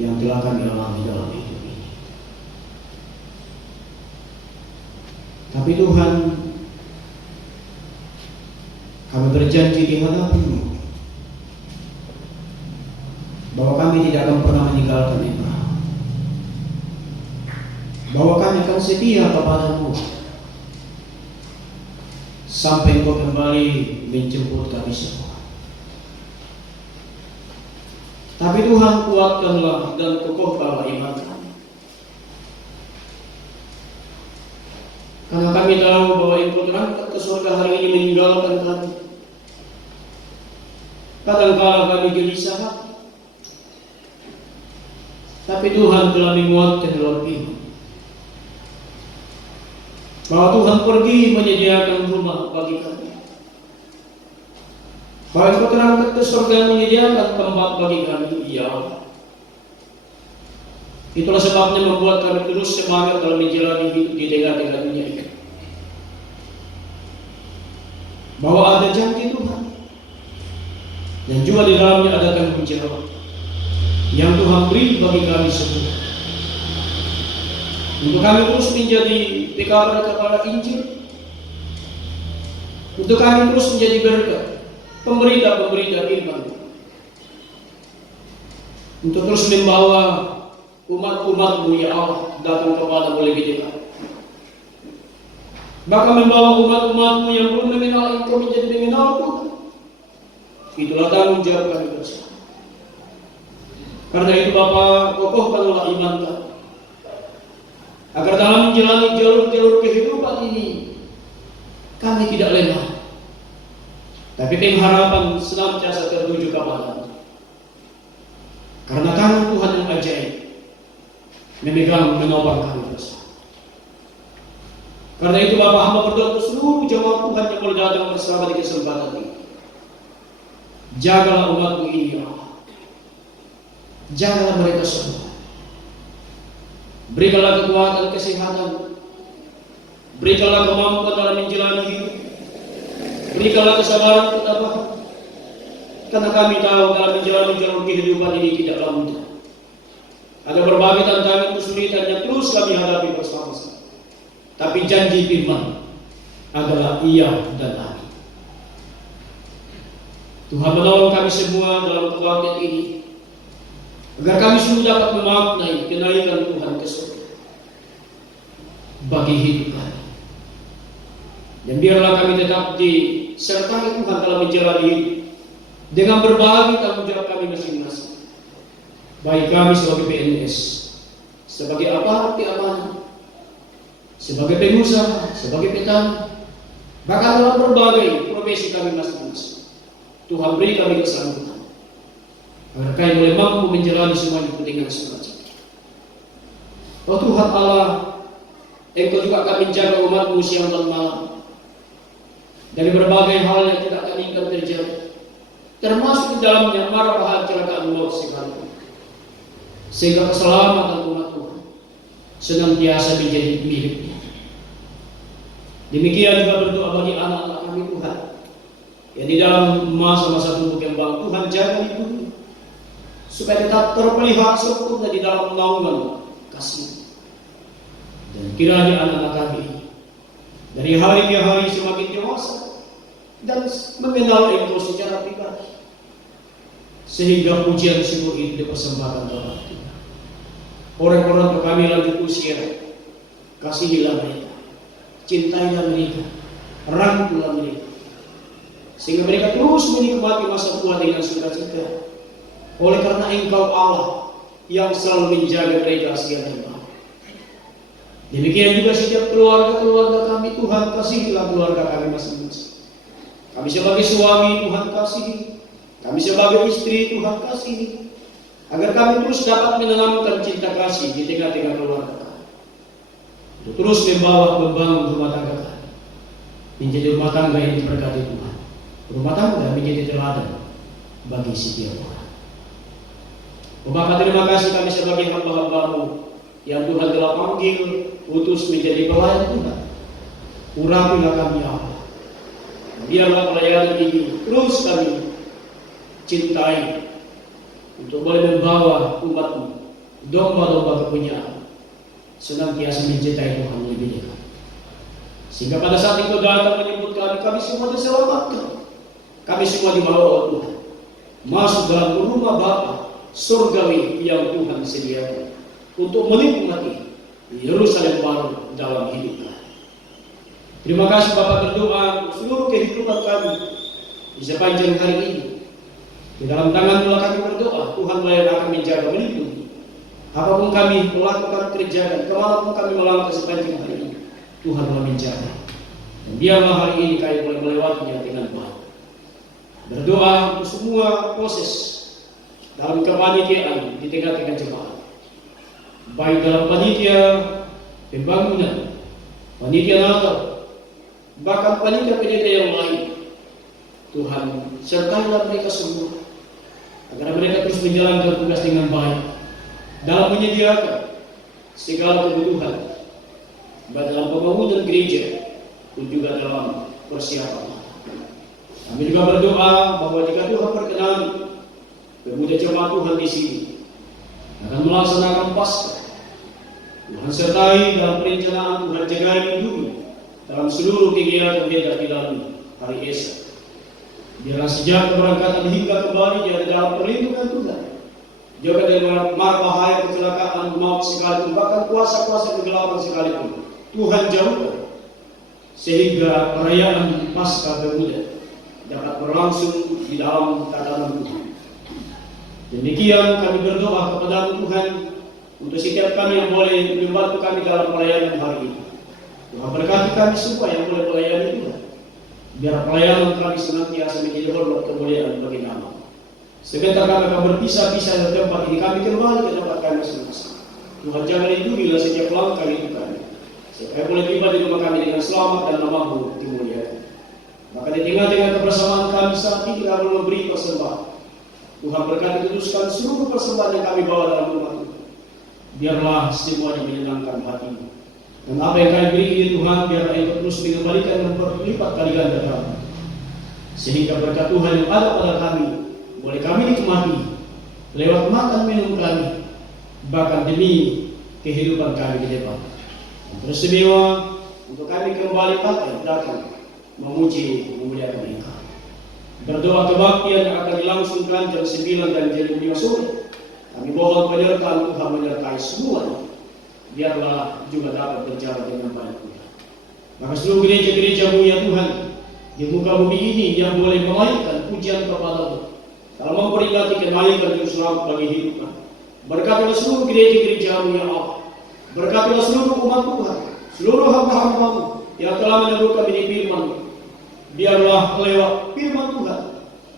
yang telah kami alami dalam hidup ini. Tapi Tuhan, kami berjanji di hadapan-Mu bahwa kami tidak akan pernah meninggalkan Engkau, bahwa kami akan setia kepada-Mu sampai Engkau kembali menjemput kami semua. Tapi Tuhan, kuatkanlah dan kokohkanlah iman kami. Karena kami tahu bahwa Engkau terangkat ke surga hari ini meninggalkan kami. Kadang-kala kami gelisah hati, tapi Tuhan telah menguatkan dalam iman. bahwa Tuhan pergi menyediakan rumah bagi kami. Bahwa Engkau terangkat ke surga menyediakan tempat bagi kami. Iya. Itulah sebabnya membuat kami terus semangat dalam menjalani hidup di tengah-tengah dunia ini. Bahwa ada janji Tuhan, dan juga di dalamnya ada tanggung jawab yang Tuhan beri bagi kami semua. Untuk kami terus menjadi PKR kepada Injil, untuk kami terus menjadi berkat, pemberita-pemberita firman, untuk terus membawa umat-umat-Mu ya Allah datang kepada-Mu lebih dekat. Bahkan membawa umat-umat-Mu yang belum mengenal Engkau menjadi mengenal Tuhan. Itulah tanggung jawab kami bersama. Karena itu Bapa, kokohkanlah iman kami, agar dalam menjalani jalur-jalur kehidupan ini kami tidak lemah, tapi pengharapan senantiasa tertuju kepada-Mu. Karena tangan Tuhan yang ajaib memegang menopang kami bersama. Karena itu Bapak, hamba berdoa untuk seluruh jemaat Tuhan yang boleh datang bersama di kesempatan ini. Jagalah umat-Mu ini ya Allah. Jagalah mereka semua. Berikanlah kekuatan, kesehatan. Berikanlah kemampuan dalam menjalani hidup. Berikanlah kesabaran ketabahan. Karena kami tahu dalam menjalani jalur kehidupan ini tidaklah mudah. Ada berbagai tantangan kesulitan yang terus kami hadapi bersama-sama. Tapi janji firman adalah iya dan amin. Tuhan menolong kami semua dalam kebaktian ini, agar kami semua dapat memaknai kenaikan Tuhan ke surga bagi hidup kami. Dan biarlah kami tetap disertai Tuhan dalam menjalani hidup dengan berbagai tanggung jawab kami masing-masing. Baik kami sebagai PNS, sebagai aparat keamanan, sebagai pengusaha, sebagai petani, bahkan dalam berbagai profesi kami masing-masing. Tuhan beri kami kesanggupan agar kami boleh mampu menjalani semuanya dengan sukacita. Oh Tuhan Allah, Engkau juga akan menjaga umat-Mu siang dan malam dari berbagai hal yang tidak kami inginkan terjadi, termasuk di dalamnya mara bahaya kecelakaan maut sekalipun, sehingga keselamatan umat Tuhan senantiasa menjadi milik-Nya. Demikian juga berdoa bagi anak-anak kami Tuhan yang di dalam masa-masa tumbuh kembang. Tuhan jaga hidupnya supaya tetap terpelihara sempurna di dalam naungan kasih. Dan kiranya anak-anak kami dari hari ke hari semakin dewasa dan mengenal Engkau secara pribadi, sehingga pujian syukur itu dipersembahkan kepada Tuhan. Orang-orang kami lanjut usia, kasihilah mereka, cintailah mereka, rangkulah mereka, sehingga mereka terus menikmati masa tua dengan sukacita. Oleh karena Engkau Allah yang selalu menjaga mereka siang dan malam. Demikian juga setiap keluarga-keluarga kami, Tuhan kasihilah keluarga kami masing-masing. Kami sebagai suami, Tuhan kasihi. Kami sebagai istri, Tuhan kasihi. Agar kami terus dapat menanamkan cinta kasih di tengah-tengah keluarga kami. Untuk terus membangun rumah tangga kami menjadi rumah tangga yang diberkati Tuhan. Rumah tangga menjadi teladan bagi setiap orang. Oh Bapa, terima kasih kami sebagai hamba-hamba-Mu yang Tuhan telah panggil, utus menjadi pelayan Tuhan. Urapilah kami ya Allah. Biarlah pelayanan ini terus kami cintai untuk boleh membawa umat-Mu, domba-domba kepunyaan, senantiasa mencintai Tuhan lebih dekat. Sehingga pada saat Engkau datang menyebut kami, kami semua diselamatkan. Kami semua dibawa oleh Tuhan masuk dalam rumah Bapa surgawi yang Tuhan sediakan untuk menikmati Yerusalem baru dalam hidup kami. Terima kasih Bapak, berdoa untuk seluruh kehidupan kami di sepanjang hari ini. Di dalam tangan-Mu kami berdoa, Tuhan yang akan menjaga, melindungi. Apapun kami melakukan kerjaan, kemanapun kami melangkah sepanjang hari ini, Tuhan telah menjaga. Dan biarlah hari ini kami boleh melewatinya dengan baik. Berdoa untuk semua proses dalam kepanitiaan di tengah-tengah jemaat, baik dalam panitia, pembangunan, panitia Natal, bahkan panitia-panitia yang lain. Tuhan, sertailah mereka semua, agar mereka terus menjalankan tugas dengan baik, dalam menyediakan segala kebutuhan, baik dalam pembangunan gereja, pun juga dalam persiapan. Kami juga berdoa bahwa jika Tuhan berkenan, pemuda jemaat Tuhan di sini akan melaksanakan Paskah. Tuhan sertai dalam perencanaan, Tuhan jaga lindungi dalam seluruh kegiatan yang dilalui hari esok. Biarlah sejak keberangkatan hingga kembali dia dalam perlindungan Tuhan. Jaga dari mara bahaya, kecelakaan, maut sekalipun, bahkan kuasa-kuasa kegelapan sekalipun, Tuhan jauhkan, sehingga perayaan Paskah Pemuda dapat berlangsung di dalam tatanan Tuhan. Demikian kami berdoa kepada Tuhan untuk setiap kami yang boleh membantu kami dalam pelayanan hari ini. Tuhan berkati kami semua yang boleh melayani Tuhan. Biar pelayanan kami senantiasa menjadi hormat kemuliaan bagi nama. Sebentar kami akan berpisah-pisah dari tempat ini, kami kembali ke tempat kami masing-masing. Tuhan jaga lindungilah setiap langkah hidup kami, supaya boleh tiba di rumah kami dengan selamat dan nama-Mu dimuliakan. Maka di tengah-tengah kebersamaan kami saat ini kami memberi persembahan. Tuhan berkati kuduskan seluruh persembahan yang kami bawa dalam rumah Tuhan. Biarlah semuanya menyenangkan hati-Mu. Dan apa yang kami beri ini Tuhan, biarlah Engkau terus mengembalikan dan berlipat kali ganda kami. Sehingga berkat Tuhan yang ada pada kami, boleh kami nikmati lewat makan minum kami, bahkan demi kehidupan kami di depan. Beristimewa untuk kami kembali datang memuji memuliakan Engkau. Berdoa kebaktian yang akan dilangsungkan jam 9 dan jam 5 sore. Kami mohon penyertaan Tuhan menyertai semuanya. Biarlah juga dapat berjalan dengan baik Tuhan. Maka seluruh gereja-gereja-Mu ya Tuhan, di muka bumi ini yang boleh menaikkan pujian kepada-Mu dalam memperingati kenaikan juru selamat bagi hidup kami. Berkatilah seluruh gereja-gereja-Mu ya Allah. Berkatilah seluruh umat Tuhan, seluruh hamba-hamba-Mu yang telah meneguh kami di firman-Mu. Biarlah lewat firman Tuhan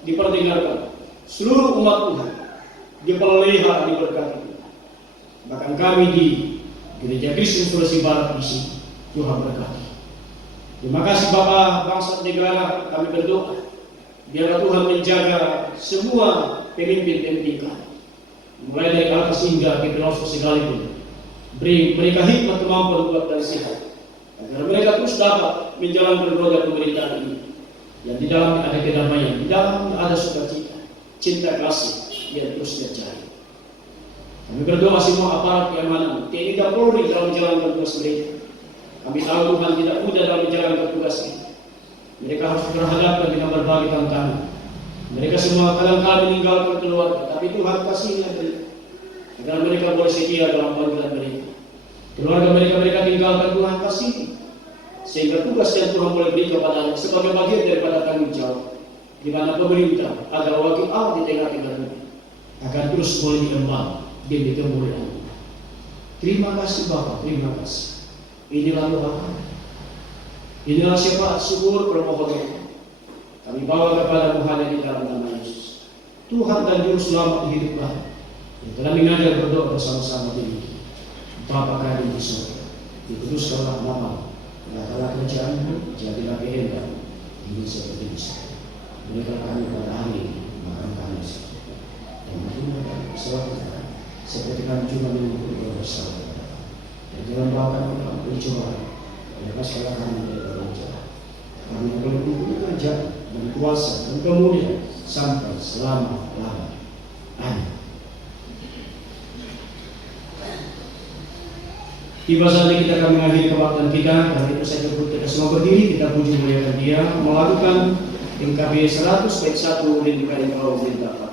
diperdengarkan seluruh umat Tuhan, dipelihara, diberkati. Bahkan kami di Gereja Kristen Sulawesi Barat di sini, Tuhan berkati. Terima kasih Bapak bangsa negara, kami berdoa biarlah Tuhan menjaga semua pemimpin-pemimpin kami, mulai dari atas hingga ke pelosok sekalipun. Beri mereka hikmat, kemampuan, kuat dan sehat, agar mereka terus dapat menjalankan roda pemerintahan ini yang di dalamnya ada kedamaian, di dalamnya ada sukacita, cinta kasih yang terus terjadi. Kami berdoa semua aparat keamanan, TNI dan Polri dalam menjalankan tugas mereka. Kami tahu Tuhan tidak mudah dalam menjalankan tugas ini. Mereka harus berhadapan dengan berbagai tantangan. Mereka semua kadang-kadang meninggalkan keluarga, tapi Tuhan kasihnya mereka, agar mereka boleh setia dalam panggilan mereka. Keluarga mereka tinggalkan, Tuhan kasih, sehingga tugas yang Tuhan boleh beri kepadanya sebagai bagian daripada tanggung jawab, di mana pemerintah ada wakil Allah di tengah-tengah mereka, agar terus boleh diemban demi kemuliaan. Terima kasih Bapak, terima kasih. Inilah doa kami. Inilah syafaat syukur permohonan kami bawa kepada Tuhan di dalam nama Yesus, Tuhan dan Juru Selamat hidup kami, yang telah mengajar berdoa bersama-sama ini. Bapa kami di surga, dikuduskanlah nama-Mu, telah kerajaan-Mu, jadilah kehendak-Mu, ini seperti di surga. Berikan kami pada hari ini makan kami sekarang, dan maafkan kami kesalahan kami, seperti kami juga mengampuni dosa kami. Dan jangan bawa kami dalam pencobaan, lepaskanlah kami dari pencobaan. Kami yang boleh menunggu kerja dan kuasa dan kemuliaan sampai selama-lamanya. Amin. Tiba saatnya kita akan mengakhiri kebaktian kita. Karena itu saya jemput kita semua berdiri, kita puji muliakan Dia, melakukan NKB 100 baik 1 Rindukan Engkau Minta 4.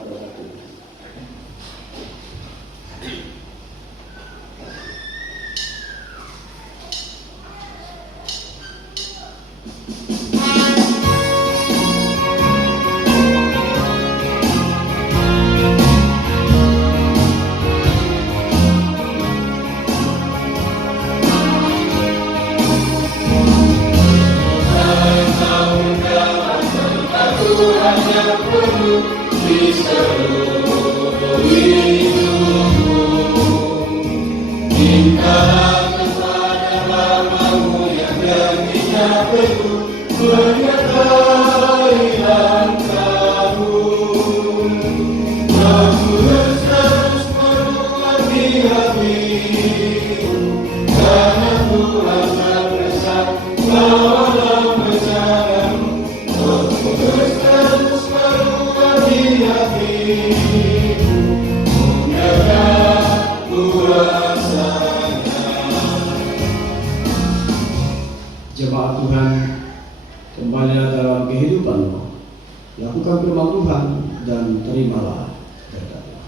Minta kepada Bapa-Mu yang menyertai langkahmu, aku terus meruat di hati, karena Tuhan tak resah dalam rencanamu, aku terus meruat di hati, muliakan kuasanya. Jemaat Tuhan, kembalilah dalam kehidupanmu. Lakukan firman Tuhan dan terimalah berkat-Nya.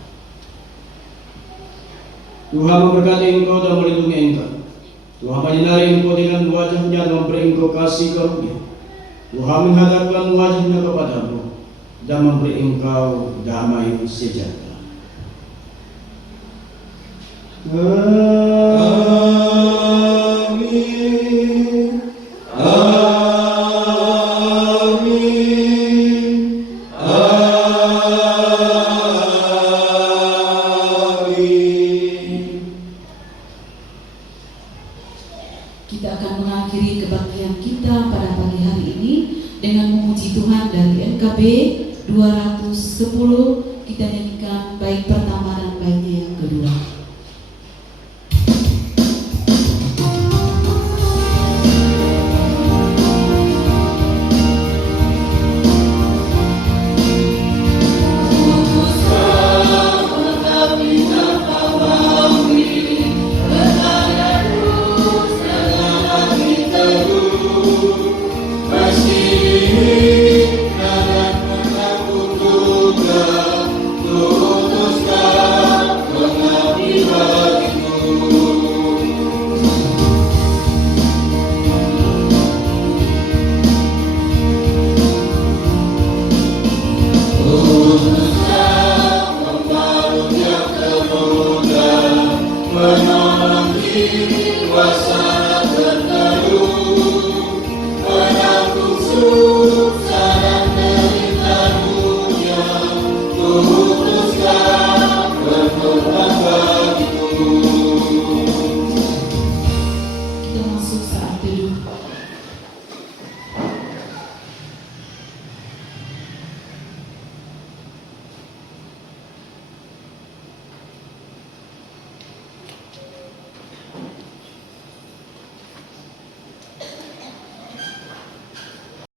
Tuhan memberkati engkau dan melindungi engkau. Tuhan menyinari engkau dengan wajah-Nya dan memberi engkau kasih karunia. Tuhan menghadapkan wajah-Nya kepadamu dan memberi engkau damai sejahtera. Amin. Amin. Amin. Kita akan mengakhiri kebaktian kita pada pagi hari ini dengan memuji Tuhan dari NKB 210. Kita nyanyikan bait pertama